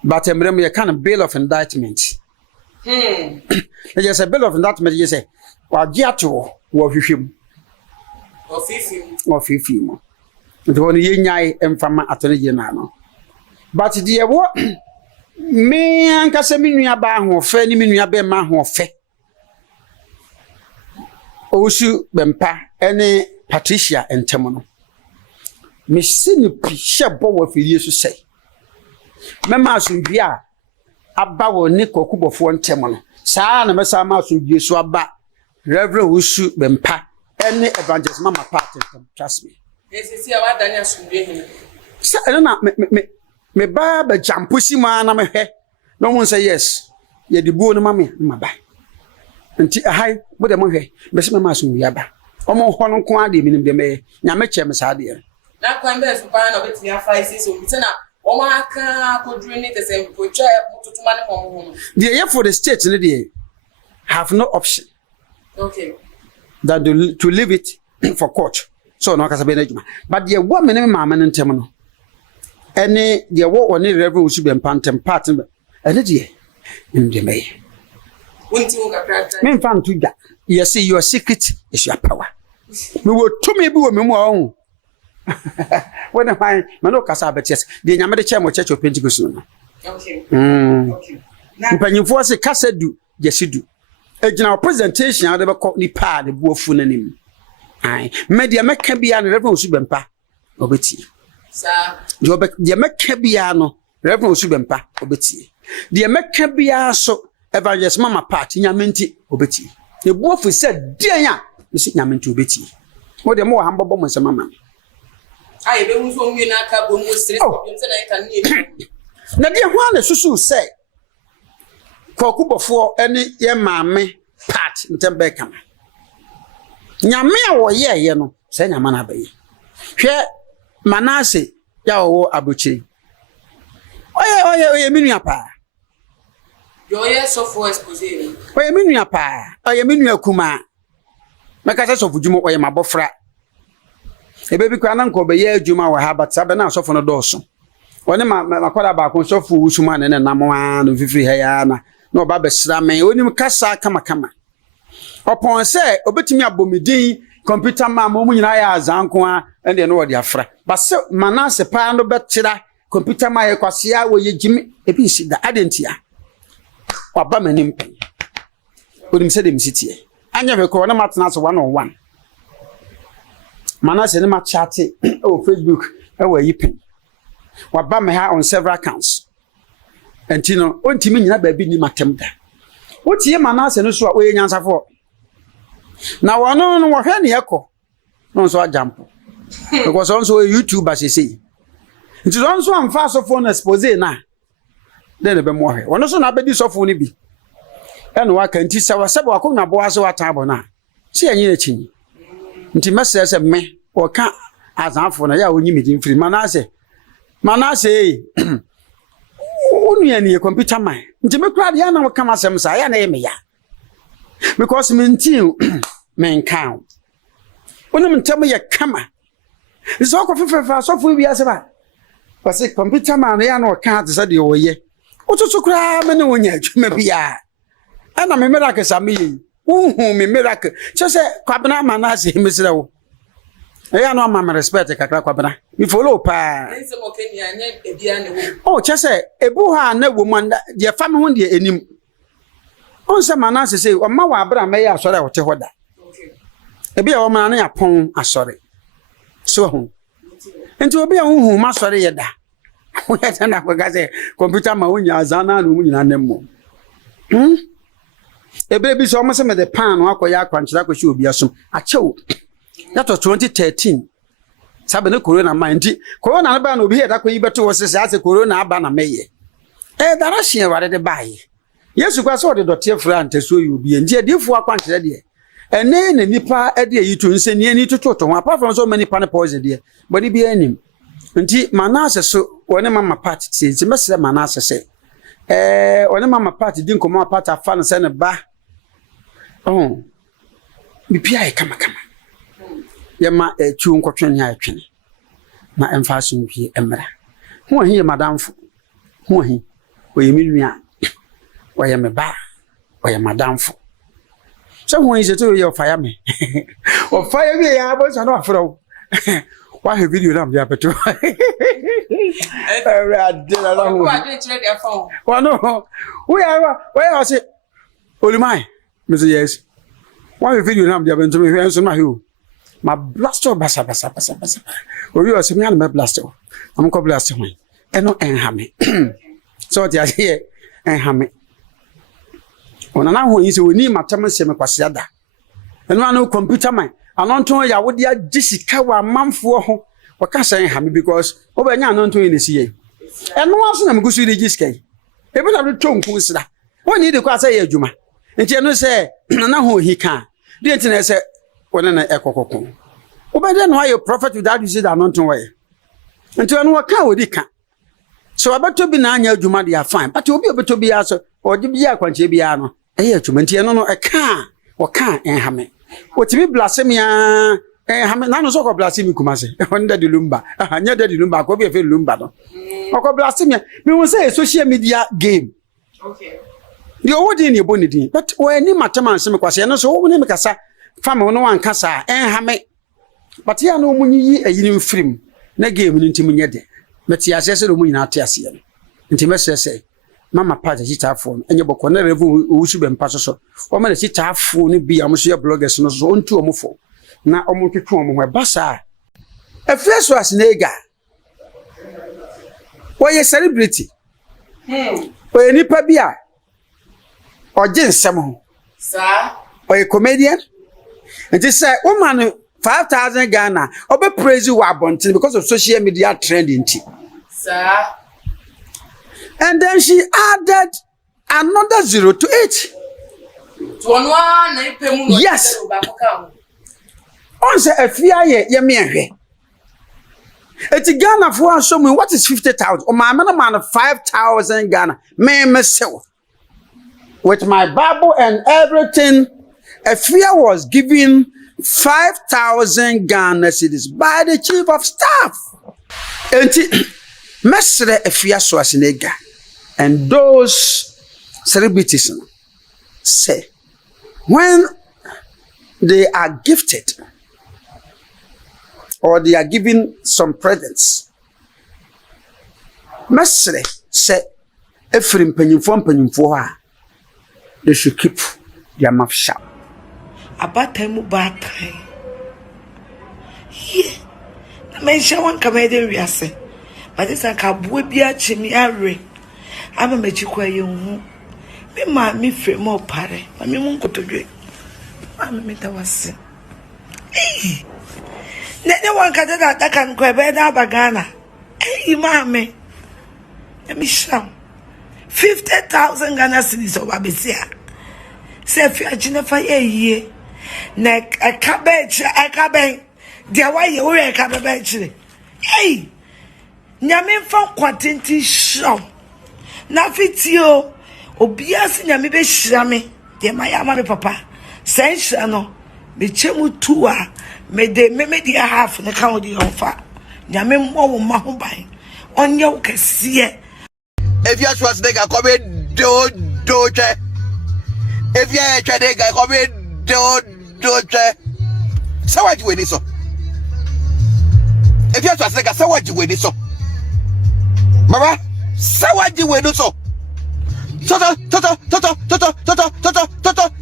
but emrem ye kind of bail of indictment just a bail of indictment you say wa giato wo hwehwem ofifim the one ye nyai emfama attorney general no but the wo me anka se me nua ba ho fe ni me nua be ma ho fe Usu Bempa ene Patricia entemo no me sini pishe bo wo fi Yesu sei me ma asundua aba wo ne kokubofo ntemo no saa na me saa ma asundua so aba Reverend Usu Bempa ene evangelist mama part trust me. Yes, see what Daniel asundua him. Sa na me ba jampusi ma na me he no one say yes ye de buo no ma me ma ba nti ahai bo de mo hwe be se me ma asundua ba omo ho no nko ade minim de me nya me che me sa de na kwan be so pa na obetimi afa isi so bi na omo aka kodru ni te se mpotwa mututuma ne mo ho the for the state ne de have no option okay that to leave it for court so no kasa be na juma but the woman me mama ne ntem no any the wo oni Reverend Usu Bempa ntem part ne ene de ndem me wonti wo kakra me fan to da yes your secret is your power me wo to me bi wo me mu ahun when I no kasa betes de nyame de che mo church of Pentecost no okay okay na mpanyimfo se kasa du jesidu ejina presentation ade be ko ni pa de buofu nanim ai media meka bia no Reverend Usu Bempa obeti sa de meka bia no Reverend Usu Bempa obeti de meka bia so evangelist mama part nyamenti obeti e buofu se den a isi nyamenti obeti wo de mo wa hambobo mo se mama ai be hu so nwi na aka bo mo stress problem se na ita ni na de ho na susu se kokubofo ene ye maame part ntembe kama nyame a wo ye no se nyama na baye hwe Manase ya wo abuchi oye minua pa yo ye so for expose oye minua pa oye minua kuma maka se so fujumo oye mabofra ebe bi kwa na nko be ye adwuma wa ha but sabe na so for no doso woni makoda ba kon so fu usuma ne nam ha no fifiri ha ya na oba be sra men onim kasa kama opon se obetimi abomidin computer man mo nyina ya azanko a ende no wode afra but se Manase pa no betira computer man ye kwase a wo ye jimi ebi si da adentia waba manim pen onim se dem sitie anya be ko na matena so 101 Manase ne ma chat o Facebook e wa yi pen waba me ha on several accounts entino ontimi nyina ba bi ni matem da wotie Manase no so a oye nyansafo na wono no wo hwe ne ekọ no so ajampo because on so YouTuber say nti on so amfa so phone expose na de be mo hwe wono so na bedi so phone ni bi eno wa kan ti sawa sebe wa ko na bo aso atabo na se enyi na chinyi nti mesese me o ka azanfo na ya onyi midin free Manase onu ni computer man nti me kra de ya na kama sem sa ya na ye me ya because me ntin men kan onu ntem ye kama so ko fefa so fu bi aseba parce computer man ya na ka de sa de oye otutu kra me ne wonya adwuma bia ana me miracle same yi me miracle se kwabena Manase mesira wo ya no ama me respect kakra kwabena mi follow pa oh se ebu ha na wo manda de fa me ho de enim on se Manase say o ma wa abra me ya asore a wote hoda ebi ya wo ma na ya pon asore so ho enti obi a hu ma asore ye da wo ya tana ko ga se computer ma wonya azana no mu nyina nemmo ebe bi so mo se me de pan no akoya akwanchira ko shi obi asom achewo that was 2013 sabe ne corona mandi corona na ba na obi he da ko yibeto wo se ase corona aba na meye dara hie ware de bae Yesu kwa so de dote fra anteso yi obi ndi adifo akwanchira de ene na nipa ade yitu nse ni ani tototo ho apart from so many pan poison de but bi anim nti Manase so woni mama party ti mesere Manase se woni mama party din komo party afa no se ne ba bipia e kama yema chu nkotwe ne atwene na emfaso nhwie emra ho hi madamfo ho hi oyemnua oye me ba oye madamfo so ho hi se to ye fire me o fire me ya bo so no afro wa he video na bia peto radela la ho wa no we are say Olumai Mr. Yes wa he video na bia peto me hwe so na he o ma blaster basa obi o se me na blaster am ko blaster ho eno enhame so ti ase enhame ona na ho yi se oni matam se me kwase ada eno anu computer man anonto ya wode agisika wa manfo ho waka san enhame because obanya anonto yi ne siye eno aso na mgusu de gisika ebi na to nku sida woni de kwa sa ye adwuma nti eno se na ho hi kan de nti na se wona na ekokoko obede no ayo prophet without you say that not way nti eno waka wodi ka so abeto bi na anya adwuma de fine but obi obeto bi aso oje bi akwanche bi ano eye adwuma nti eno no eka waka enhame otimi blasphemy enhame na no so ko blasphemy kumase onda de lumba anya de lumba ko bi efe lumba no ko blasphemy me won say social media game okay the wodi ni bonidi but when ni matama se me kwase eno so wo ni me kasa fama no wan kasa enhame but ya no munyi ayini mfrim na game ni ntimu nyede meti asese no munyina ate ase no ntime sese mama page chitafo enye boko na revu owusu be mpaso so o ma na chitafo ni bia mo so ya bloggers no so ontu omofo na omotwetwe omo ho basa efeso asinega oye celebrity oye nipa bia oje nsem ho sa oye comedian and this say woman 5,000 Ghana obe praise you abontin because of social media trending sir. And then she added another 0 to it. Yes. On say afia ye me ehwe. Eti Ghana for show me what is 50,000 or my man 5,000 Ghana. Me myself with my Bible and everything. Afia was given 5,000 Ghana cedis by the chief of staff. Enti mesre Afia so asinega. And those celebrities say when they are gifted or they are giving some presents. Mesre say every mpanyimfo they should keep their mouth shut. About time bad time. Yeah. Mention one comedian we are saying. But this a cabwe be a chimney array. I'm a magical young. Me ma me frame more pare. I mean won't go to do it. I'm a was. Hey. No one can do that can go bed abagana. Hey, mammy. Let me shout. 50,000 Ghana cedis over Bessia. Say if you're Jennifer a year. Neck a cabbage, dear, why you wear a cabbage? Hey, Yamin from quantity show. Now fit you, Obias in Yamibe Shami, dear my amami papa. Saint Shano, me chemu tua, me de me dear half in the county of fat. Yamin more mahubine on your cassia. If you was nigga come doje. If you are trying to come doje. So what you win so? If you was nigga, so what you win so? Mama, so what you win so? Toto,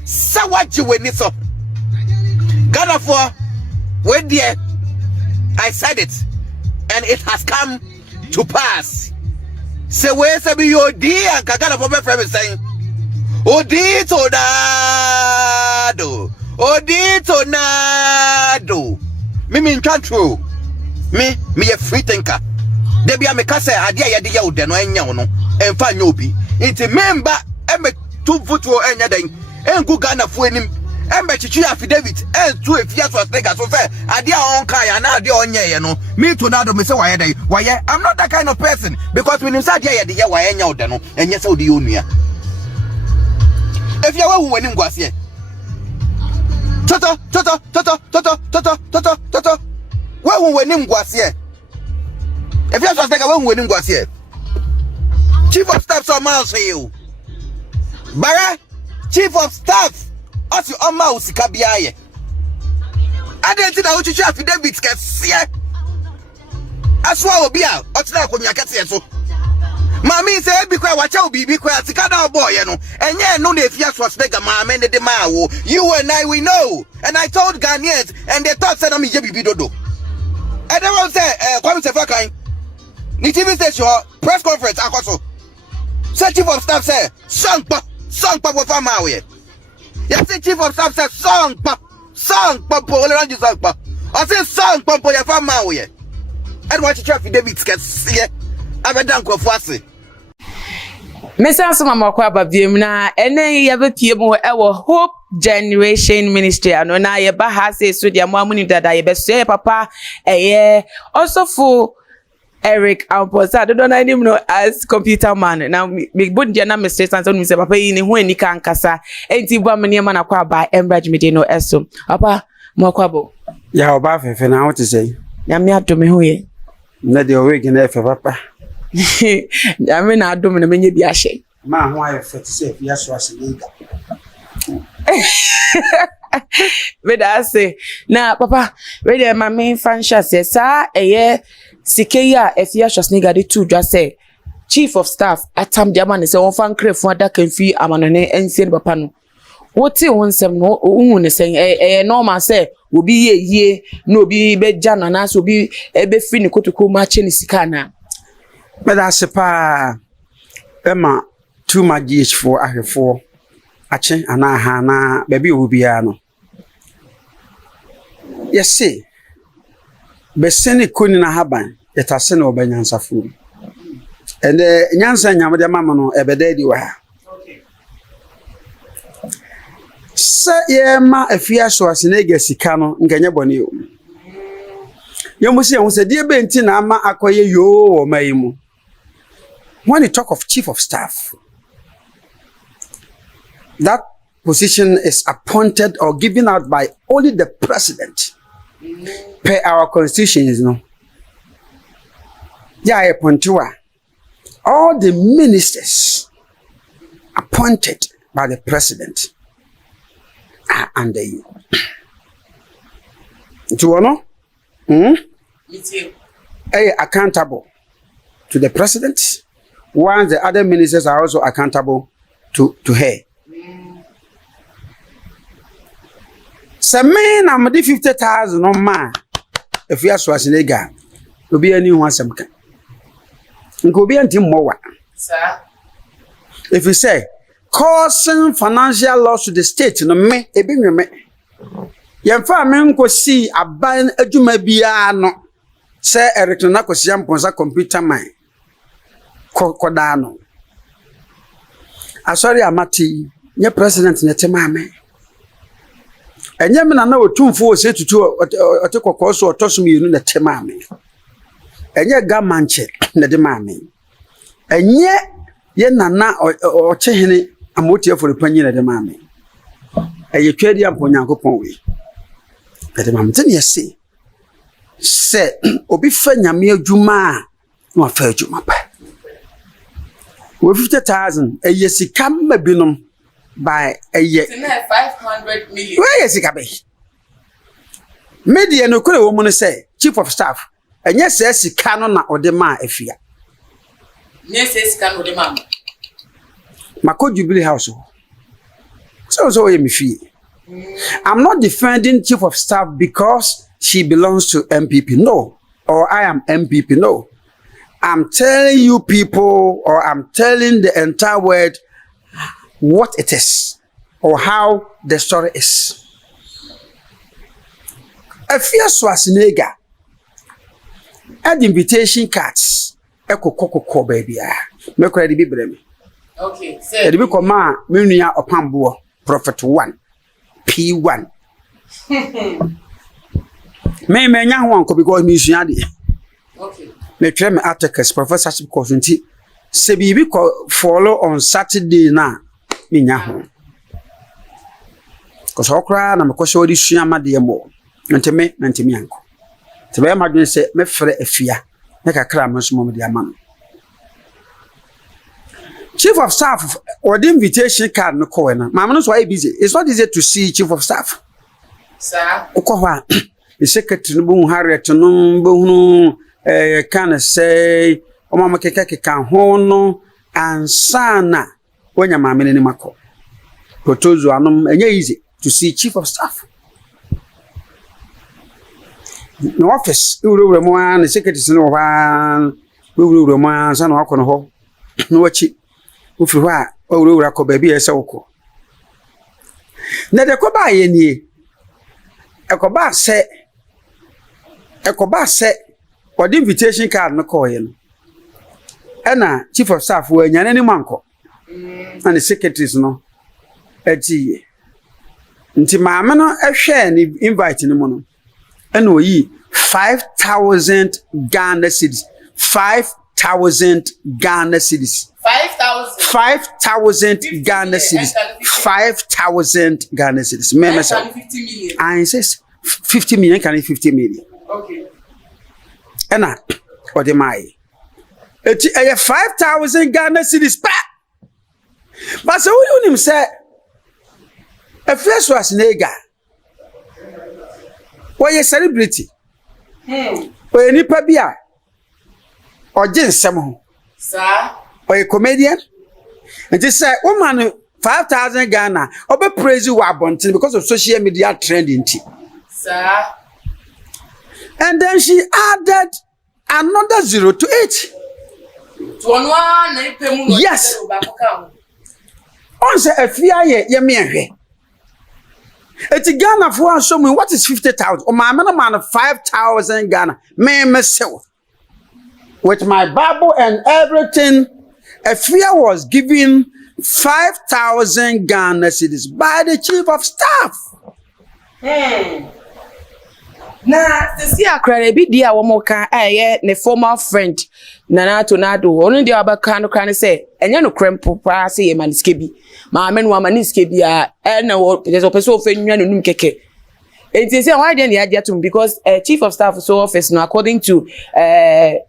so what you win so? Ghana for when dear, I said it, and it has come to pass. Say where say be your dear Ghana for my friend is saying, Odito nado. Me can't true. Me a free thinker. They be a me kase adia ya dia ode no enya no emfa nyobi. Inti member eme 2 foot wo enya den. Engu Ghana fu enim. Embe chichi affidavit entu efia so stega so fe adia on kai na adia onye ye no. Me to nado me say why dey. Why I'm not that kind of person because when inside dia ya dia why enya ode no enye say odi onua. If you are winning Guassier, Toto, where we winning Guassier? If you are just like a winning Guassier, Chief of Staff, so miles for you. Bara, Chief of Staff, us you on mouse, Kabiaye. I didn't know what you have to David can see. I swallow beer, or snack when you can see so. Mammy said, be quiet, watch out, be quiet, Sikada boy, you know. And yeah, no, if yes was nigga, mamma, and the Mao, you and I, we know. And I told Ghanaians, and they thought, said, I'm a Jabby Dodo. I don't say, come to Fakai. Nitivi says your press conference, Akoso. Say, Chief of Staff said, song pop with a Maui. Yes, Chief of Staff said, song pop, all around you, song pop. I said, song pop for your farm Maui. And what you try for David can see. Mesa so mama kwa babiem na ene ye bepie mu ewo Hope Generation Ministry ano na ye ba ha se so dia mo amuni dada ye beso papa also for Eric Amposa do na nim no as computer man na me bod dia na mistake san so me say papa yi ne ho ani kan kasa enti bu amene ma na kwa ba embrage me de no eso papa mo kwa bo ya oba fefe na what say ya me adome ho ye na de owe gina fe papa I mean, I don't mean to be ashamed. Ma, why you say yes was legal? But I say, now, Papa, ready, my main fan says, sir, a year, Sikeya, if you just nigga, too, just say, Chief of Staff, at Tam Diamond is a fan crave for that can fee Amanone and Sir Papano. What you want some no woman saying, a normal say, will be a year, no be bed Jan and us will be a bit finical to go match in Sikana. But I say, Emma, too much age for I have 4. Ache, and I hana, baby will be ano. Yes, see, Besseni couldn't have been, it has sent over Yansa food. And the Yansa Yamada Mamma, ever dead you are. Sir, yeah, ma, a fierce was in Egesicano, in Ganyaboni. You must say, dear Bentina, ma acquire you or Maimu. When you talk of Chief of Staff, that position is appointed or given out by only the president per our constitution, you know. Yeah, all the ministers appointed by the president are under you. Do you know? Accountable to the president, while the other ministers are also accountable to her. So men I'm 50,000 on man. If you are Schwarzenegger, will be a new one some kind. Go be until more. Sir. If you say causing financial loss to the state, no me, a big me. Yamfa men go see a ban a juma biano. Say Eric Nako Siamponsa computer mine. Kodano. I sorry, Amati, your president in the Temame. And Yaman, I know 2 4 say to 2 or take a course or toss me in the Temame. And yet, Gamanche, the Demame. And yet, Nana or Chehene, a motive for the Panya de Mame. And you trade your Ponyago Ponwe. But the Mamma, say, Obi Fenya mere Juma, no fair Juma. With 50,000, a year, she come binum by a year. 500 million. Where is it? Media no could a woman say, chief of staff, and yes, says she cannot or the man if you. Yes, says can the man. Mako Jubilee household. So me fee. I'm not defending chief of staff because she belongs to MPP. No. Or I am MPP. No. I'm telling you people, or I'm telling the entire world what it is, or how the story is. A fierce Schwarzenegger had invitation cards. Eko baby. Me credit be bremi. Okay. Say. The big man, Munia Opambo, Prophet 1, P1. Me nyang wan ko because me suade. Okay. Me try me articles professorship course nti se bibi ko follow on Saturday na me nya ho. Ko so kra na me ko so di sua ma de mo. Nti me anko. Te be ma dwen se me frɛ afia. Na kakra me so mo de ama no. Chief of staff or the invitation card no ko na. Ma no so why busy. It's not easy to see chief of staff. Sir. Ukwa the secretary no Harriet no bohunu can say o mama keke kan ho no ansana wonya ma mene ni mako protozo anom enye easy to see chief of staff no office uru mo an secretary no wa uru mo an sana akono ho no wachi ufi wa uru ko baby ese woko na de ko ba ye ni ekoba se or the invitation card no call you. And chief of staff were any manco. And the secretaries no. Eti. Nti maama no share ni invite ni mo no. And we 5,000 Ghana cedis. 5,000 Ghana cedis. 5,000. 5,000 Ghana cedis. 5,000 Ghana cedis. Remember, 50 million. And says 50 million can 50 million. Okay. Ena or the mai. Eti 5,000 Ghana cedis pa. But so you him say a first was nega. Why a celebrity? Or any pabia or jinsemo. Sir. Or a comedian? And just say, woman 5,000 Ghana or be praise you abundant because of social media trending. Sir. And then she added another 0 to it. Yes. On say a fear ye me. It's Ghana for show me what is 50,000 or my man 5,000 Ghana. Me myself with my Bible and everything. A fear was given 5,000 Ghana cedis by the chief of staff. Na sisi akrare bi dia wo mo kan ne former friend Nana Tonado onu dia abaka no kan say enye no krempo pa say e maniske bi ma me no maniske bi a na wo so person of nwa num keke enti say why dey na ajatum because chief of staff so office no according to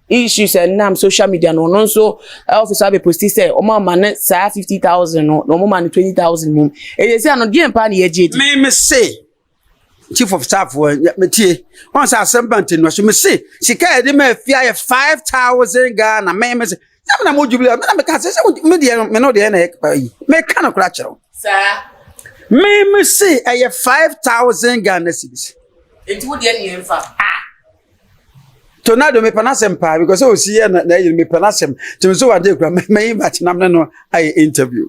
issues and social media no so office have post say o ma man say 50,000 no mo man 20,000 mum e say no dey empa na ye jeedi me say chief of staff metie on say assembant no so me say sika e de ma afia 5,000 Ghana me say na mo jubile na me ka say me de me no de na me ka no kra kire sir me say e 5,000 Ghana cedis enti wo de na yemfa tornado me panasem pa because o see na me panasem to so wade kra me invite nam no I interview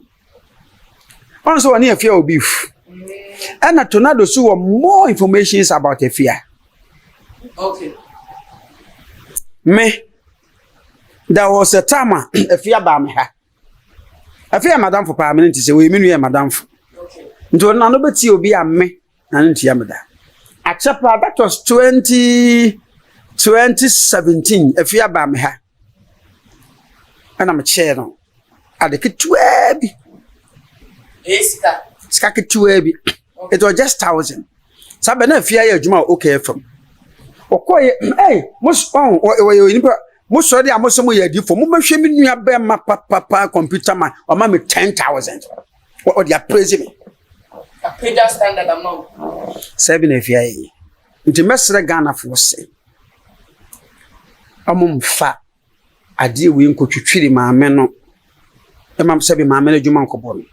on so ani afia obi and a tornado so more information about a fear. Okay. Me, there was a time a fear by me. A fear, madam, for permanent is a way, madam. Okay. Into another bit you be a me and Yamada. A chapter that was 2017, a fear by me. And I'm a chair now. At the kitchen, Skaki it was just 1,000. Sabana fear Juma okay from. Okoye, hey, most on most sorry, I'm also more for Mumma Shimmy, you have my papa computer man or mammy 10,000. What they are praising me? A pager standard amount 7 FIA. Into Messer Ghana for say. Fat. I deal with could you treat my men. Mam sabi my manager man cobon.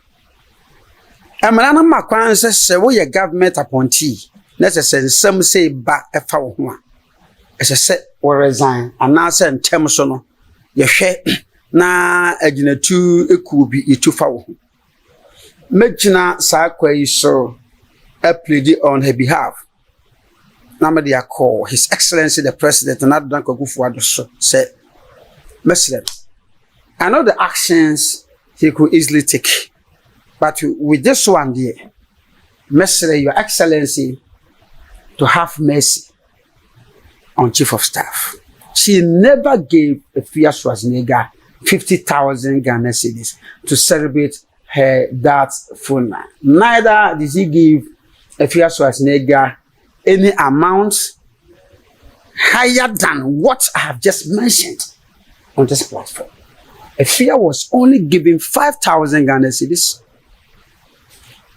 Amana makwan se wo ye government appointee necessary some say ba efa wo ho a ese wo resign anase ntem so no ye hwe na aginatu eku bi etufa wo ho mejina sa kwa yi so I plead on her behalf na me dia call his excellency the president and Adan Kwakufuado so say president I know the actions he could easily take. But with this one there, Mr. Your Excellency, to have mercy on Chief of Staff. She never gave a Fia Schwarzenegger 50,000 Ghana cedis to celebrate her dad's funeral. Neither did he give a Fia Schwarzenegger any amount higher than what I have just mentioned on this platform. A Fia was only given 5,000 Ghana cedis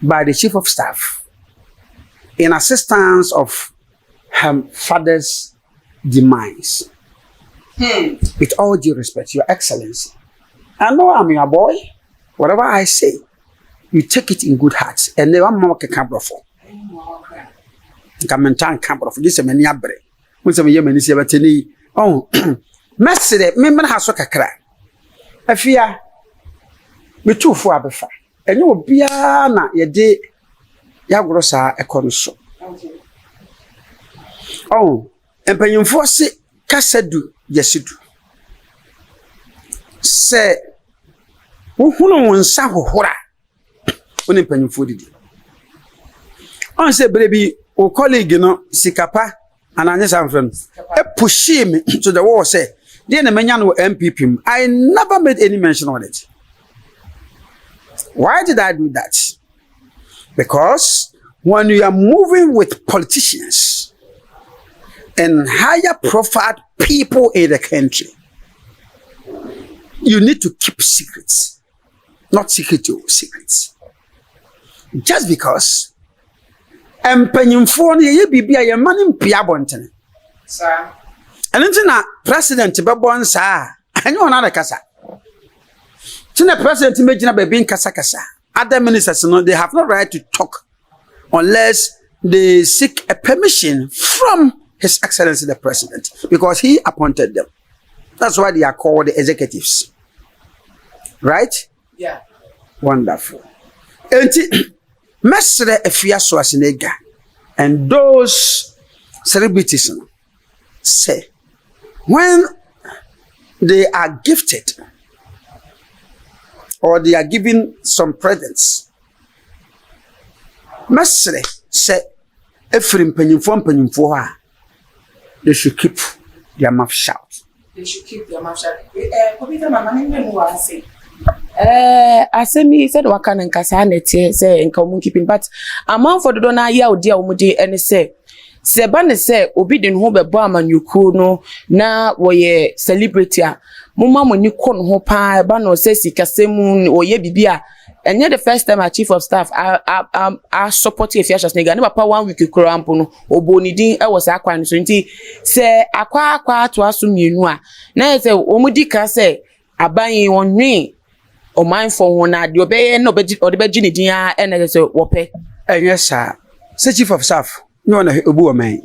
by the Chief of Staff in assistance of her father's demise. With all due respect, Your Excellency, I know I'm your boy. Whatever I say, you take it in good heart. And never more can come for. Come and time come for this. Many abre. When some year many say, but oh, Messi, me man has a crack. I fear me too for a befa. And you will be na ye de ya grossa e konso. Oh, empanyimfo se kasadu yesidu. Se wo hunu wonsa hohora. Oni empanyimfo didi. On se brebi o colleague no sikapa ananye sanfrem. E pushi me to the wall say, "Dey na menya no MPP." I never made any mention on it. Why did I do that? Because when you are moving with politicians and higher profile people in the country, you need to keep secrets. Not secrets. Just because empenyimfo ye bibia ye mani mpia bonten. Sir. And na president bebon sa anyo na da kasa. The president imagine being kasa. Other ministers, they have no right to talk unless they seek a permission from His Excellency the President, because he appointed them. That's why they are called the executives. Right? Yeah. Wonderful. And Mr. Fia Schwarzenegger and those celebrities say, when they are gifted or they are given some presents, Mesre say, Ephraim Penyinfo, they should keep their mouth shut. They should keep their mouth shut. Asemi said wakan and Casaneti say in common keeping, but among for the dona ya dear Umudi and say, Sebane say, Obidin Hobe Barman you could no na woye celebrity. Mumma when you couldn't hope bano says he casemun or ye bibia and the first time a chief of staff I support FooIish as nigga. Papa 1 week kurampo no obonidin e was akwa so nti se akwa to aso mienu a na say omudi ka say aban wonwe o mindful wona de obeye no be o de beji ne din a na say wope yes sir say chief of staff no na obu o man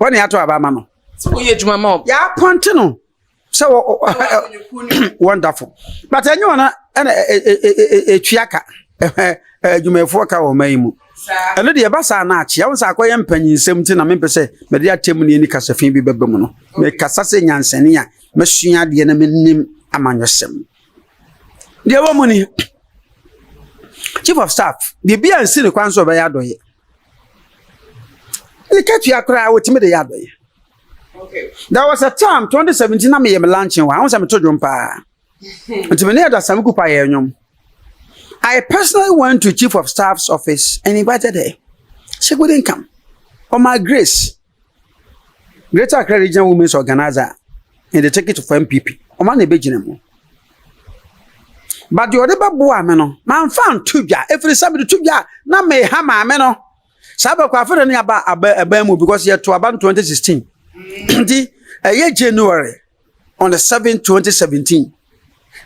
woni ato abama no oye juma ma ya ponte no so wonderful but enyo na etuaka jumefo ka o man mu eno de basa na achi awon sa akoye mpanyinsem ti na mempese me de atem ni kasafin bi bebem no me kasa se nyansane a mesua de na menim amanyosem de wo mu ni chief of staff bibia nsi ne kwanso be ya doye ni ketua kra wotime de ya doye. Okay. There was a time 2017 na me launching wa won say me to dwom pa until me near that Samuku pa ye nyom. I personally went to chief of staff's office and invited her. She couldn't come. On my grace, Greater Accra Regional Women's Organizer and the ticket for MPP. O man e bejinem. But the other boy me no, man found tubia. Every Saturday tubia na me ha ma me no. Saba kwa afere ni aba mu because year to about 2016. January on the 7th 2017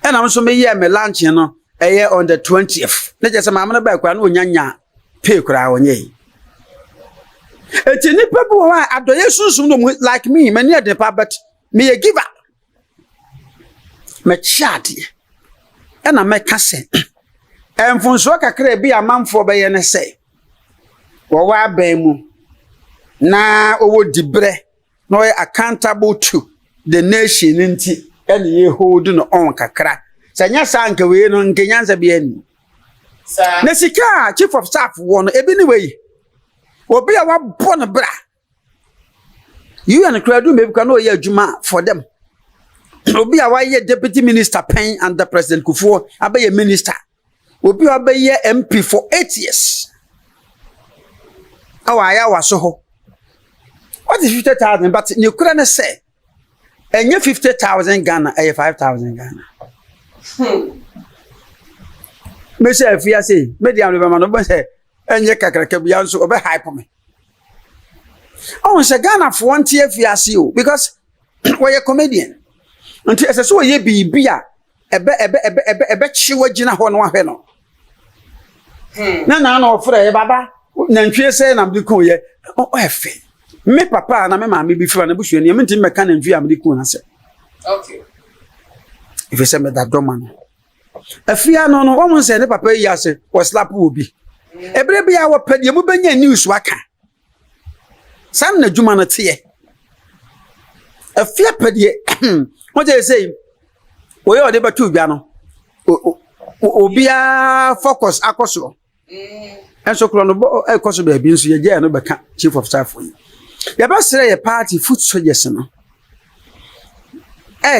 and I'm so me year me lunch no on the 20th let just ma na ba kwa na onyanya pay kura onye eti ni people wa adoye sunsun no like me many of the but me a giver me chat and I make kase enfonso kakra bi amanfo be ye ne say wo wa ban mu na owo dibre no accountable to the nation nti ene ye hold no on kakra sanya sanka we no nkenyanza bi ani sa na sika chief of staff won ebi ni we obi a wa bon bra you and crowd me can no ye adwuma for them obi a wa ye deputy minister pen under president Kufuor abaye minister obi a abaye MP for 8 years awaya wa so ho. What is 50,000? But you couldn't say, and you 50,000 Ghana, 5,000 Ghana. Monsieur Fiasi, medium woman, and you can be also over hype me. Oh, it's a Ghana for 1 year Fiasi, because we're a comedian. Until as I saw ye be beer, a bet she was Gina Honwano. No, for a baba, Nancy say, I'm the cool. Oh, F. Me papa na me mama bi fira na busu ni me ntim meka na nvi am di ku na se okay if you say me that doma no afia no no wo say ne papa yi ase wo slap obi ebre bia wo pade mu benya news waka san na djuma na tie afia pade wo je say wo yo de batu bia no obia focus akoso enso kro no ekoso bia bi nso ye je no beka chief of staff yi ya basere ye party FooIish no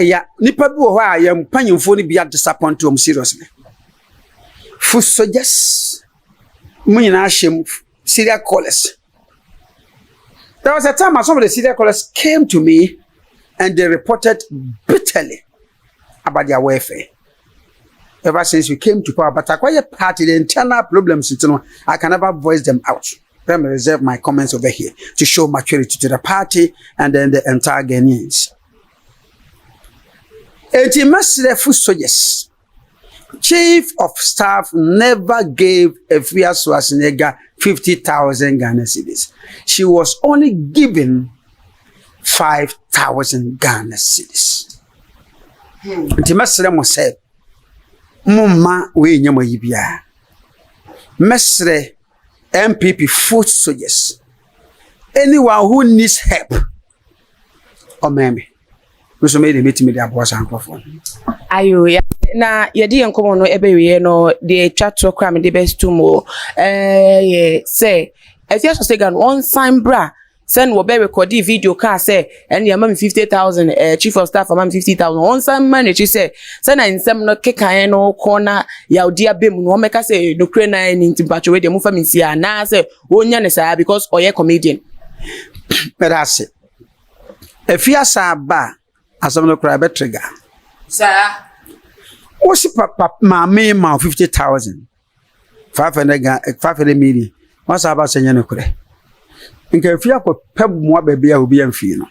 ya nipa bi wo ho a ya mpanyimfo ni bia disappoint om seriously FooIish munyina ashem serial callers. There was a time some of the serial callers came to me and they reported bitterly about their welfare ever since we came to power, but I quite party the internal problems, I can never voice them out. Let me reserve my comments over here to show maturity to the party and then the entire Ghanaians. FooIish chief of staff never gave FooIish 50,000 Ghana cedis. She was only given 5,000 Ghana cedis. Mesre said, Mumma we nyamo yibia. Mesre MPP FooIish. Anyone who needs help, or maybe we should make the meeting with the boss and microphone. Ayo ya na yedi enkomo no ebewe no de chatro kram de best tumo say FooIish say gan on sign bra send wo be record video ka say and ya mam 50,000 chief of staff mam 50,000 on sign manage say send na nsem no kekan no corner ya odi abem no meka say no kre na ni ntimpacho we de mu famisi ya na say onya ne say because oye comedian perase FooIish ba asem no kra be trigger. Sir. What's papa my ma 50,000 500 million. What's about saying no kure? Nke afia ko peb mo baby a obi amfie no.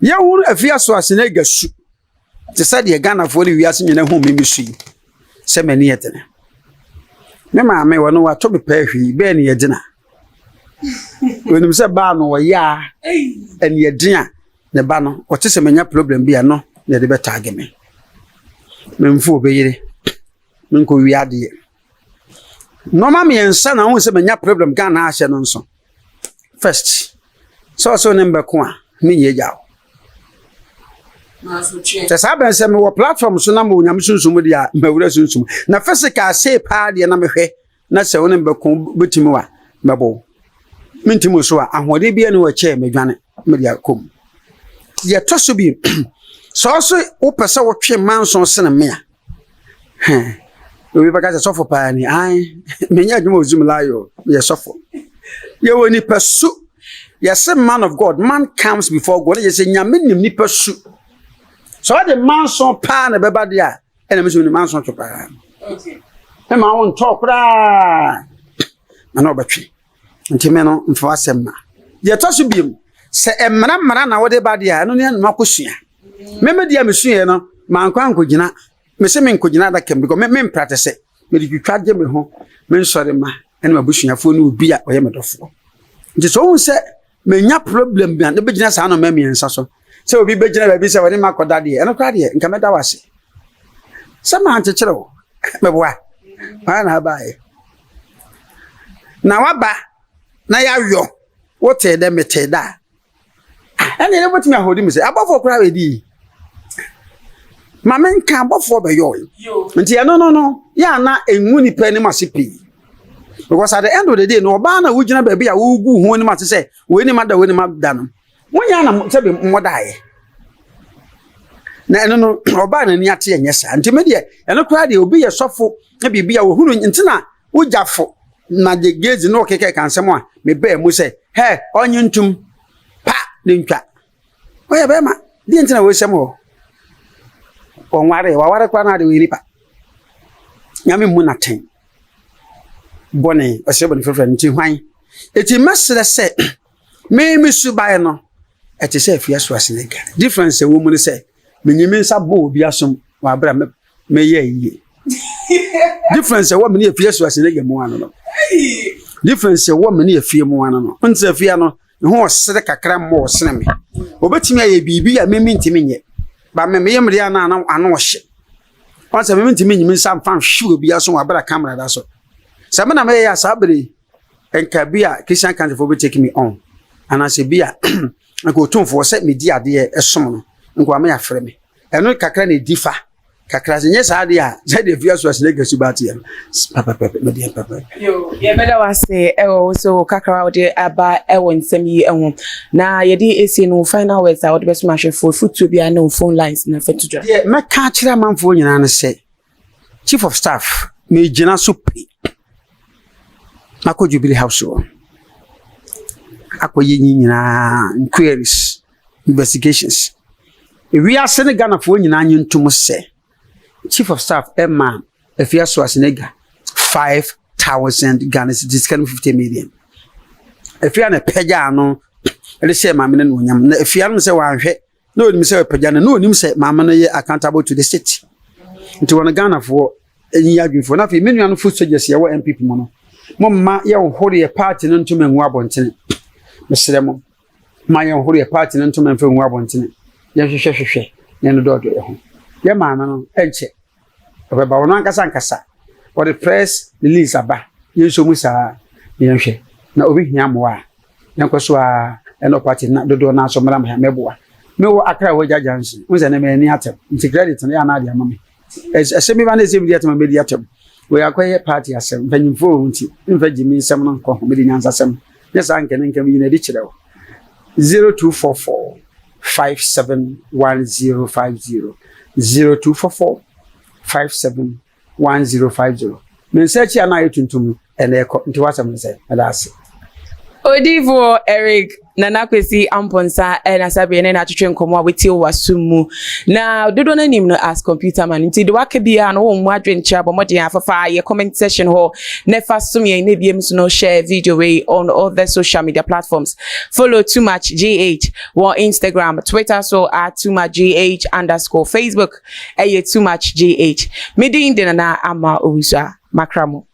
Ya hu afia so asene gasu. Te said ye Ghana for the wiase nyina hu me su. Se mani yetene. Me ma me wono wa to me pa hwi be ne ye dina. Wenim se ba no ya en ye dina ne ba no o te se manya problem bia no ne de beta age me. Memfu obeyire. Menko wiade. No ma me ensa na hu se manya problem Ghana ahye no nso. First. So number ko a me ye jaw. Tesa ben se me wo platform so na mo nyam sunsum dia mawura sunsum. Na physical say pa dia na me hwe na se wonen be ko betimi wa mebo. Mintimo so a ahode bia ne wo che me dwane me dia kom. Ye toso bi so wo pese wo twe manson se na me a. Obi baka se sofo pa ni ai me nya dwuma ozum layo ye sofo. Ye woni pesu. Ye say man of God, man comes before God. Ye say nyame nim ni pesu. So the manson pa na beba dia ena mesu ni manson to pa. Okay. E ma won talk ra. Na no betwe. Nti me no mfa asem na. Ye to so biem se emra na wo de ba dia no ne no akosua. Me dia mesue no man kwa nkogina. Me se me nkogina da kem because me practice. Me di twage me ho. Me nsore ma ena mabusuafo no obi a oye medofo. Nti so won se me nya problem bia ne begina sa no me miensa so. Se obi begina ba bi se woni makoda de eno kra de nka meda wase se ma anchechire wo meboa na bae na waba na ya yo wote de meteda ene ne botimi ahodi mi se abofo kra we di ma men ka abofo be yo nti no ya na enwu ni pa ni masepi because at the end of the day no ba na wugina ba bi a wugu hu ni ma se we ni mada no wonya na sebe modae na no oba na ni ate enyesa nti me de eno kra de obi ye sofo na bibia wo hunu nti na wujafo na de Gaisie no keke kansem a me ba mu se he onye ntum pa de ntwa oya be ma de nti na wo sem ho onware waware kwa na de we ripa nyame mu na ten bone osebo ni frefre nti hwan eti mesre se me su bae no ete se afia so asenega difference wo mu ne se menyime nsa bo obi asom wa bra me ye yi difference wo me ne afia so asenega mu ano no difference wo me ne afia mu ano no nti afia no ho osere kakra mo osene me obetimi aye bibi ya memi ntimi nye ba me yemre ya na ano ohye onse memi ntimi nyime nsa mfa hwe obi asom wa bra camera da so se me na me ya sabere enka bia Christian country for be take me on and as a bia go tun for set me dia de esom no nko am ya frɛ me eno kakra na difa kakra nye sa de a ze de via so asenega subati ya papa me de papa yo ye meda wase ewo so kakra de aba ewo nsem yi eho na ye di esi no final words a wo de beso ma hwe for foot to bia na phone lines na fetu dra ye me ka kira manfo nyina na se chief of staff me gina so pe akọ Jubilee house o akoye nyina inquiries investigations we are sene Ghana for nyina nyintum se chief of staff Emma afia so asenega 5,000 Ghana cedis 50 million afia na pega no ele se ma mene no nyam na afia no se wanhwe na onim se pega na onim se ma no ye accountable to the state nti wona Ghana for enyi adwifo na fe menu no foot soldiers ye wo MPP mo no momma ye hore ye party no ntum enwu abontene mesremo ma ye hore ye party no ntum enfa enwu abontene ye hwehwehwehwe ne no dodo ye ho ye ma no enche obeba wono ankasa for the press release aba ye so mu sa ye hwe na obi hia mo a ye nkoso a eno party na dodo na so mara ma meboa me wo akra wo jajansi unse na me ni atem nti credit no ya na dia mama esemi ba na esemi dia atem me dia atem we akwaye party asem banyimfo nti mfa gimi nsem no nko me di nyansa sem yesa nkene nkam yi na di kirewo 0244 571050 0244 571050 men search ana yetuntum ene eko nti wasam nse adase Odivo Eric Nana Kwesi Amponsa and Asabi and Atchitrin Komwa with you was sumu. Now, do don't name no as computer man. Indeed, the Wakabi and home wadrin chab or more for fire comment session hall. Never sumi and maybe no share video way on all the social media platforms. Follow Too Much GH or Instagram, Twitter, so at Too Much GH _ Facebook. Too Much GH. Midi in the Ama Usa Makramo.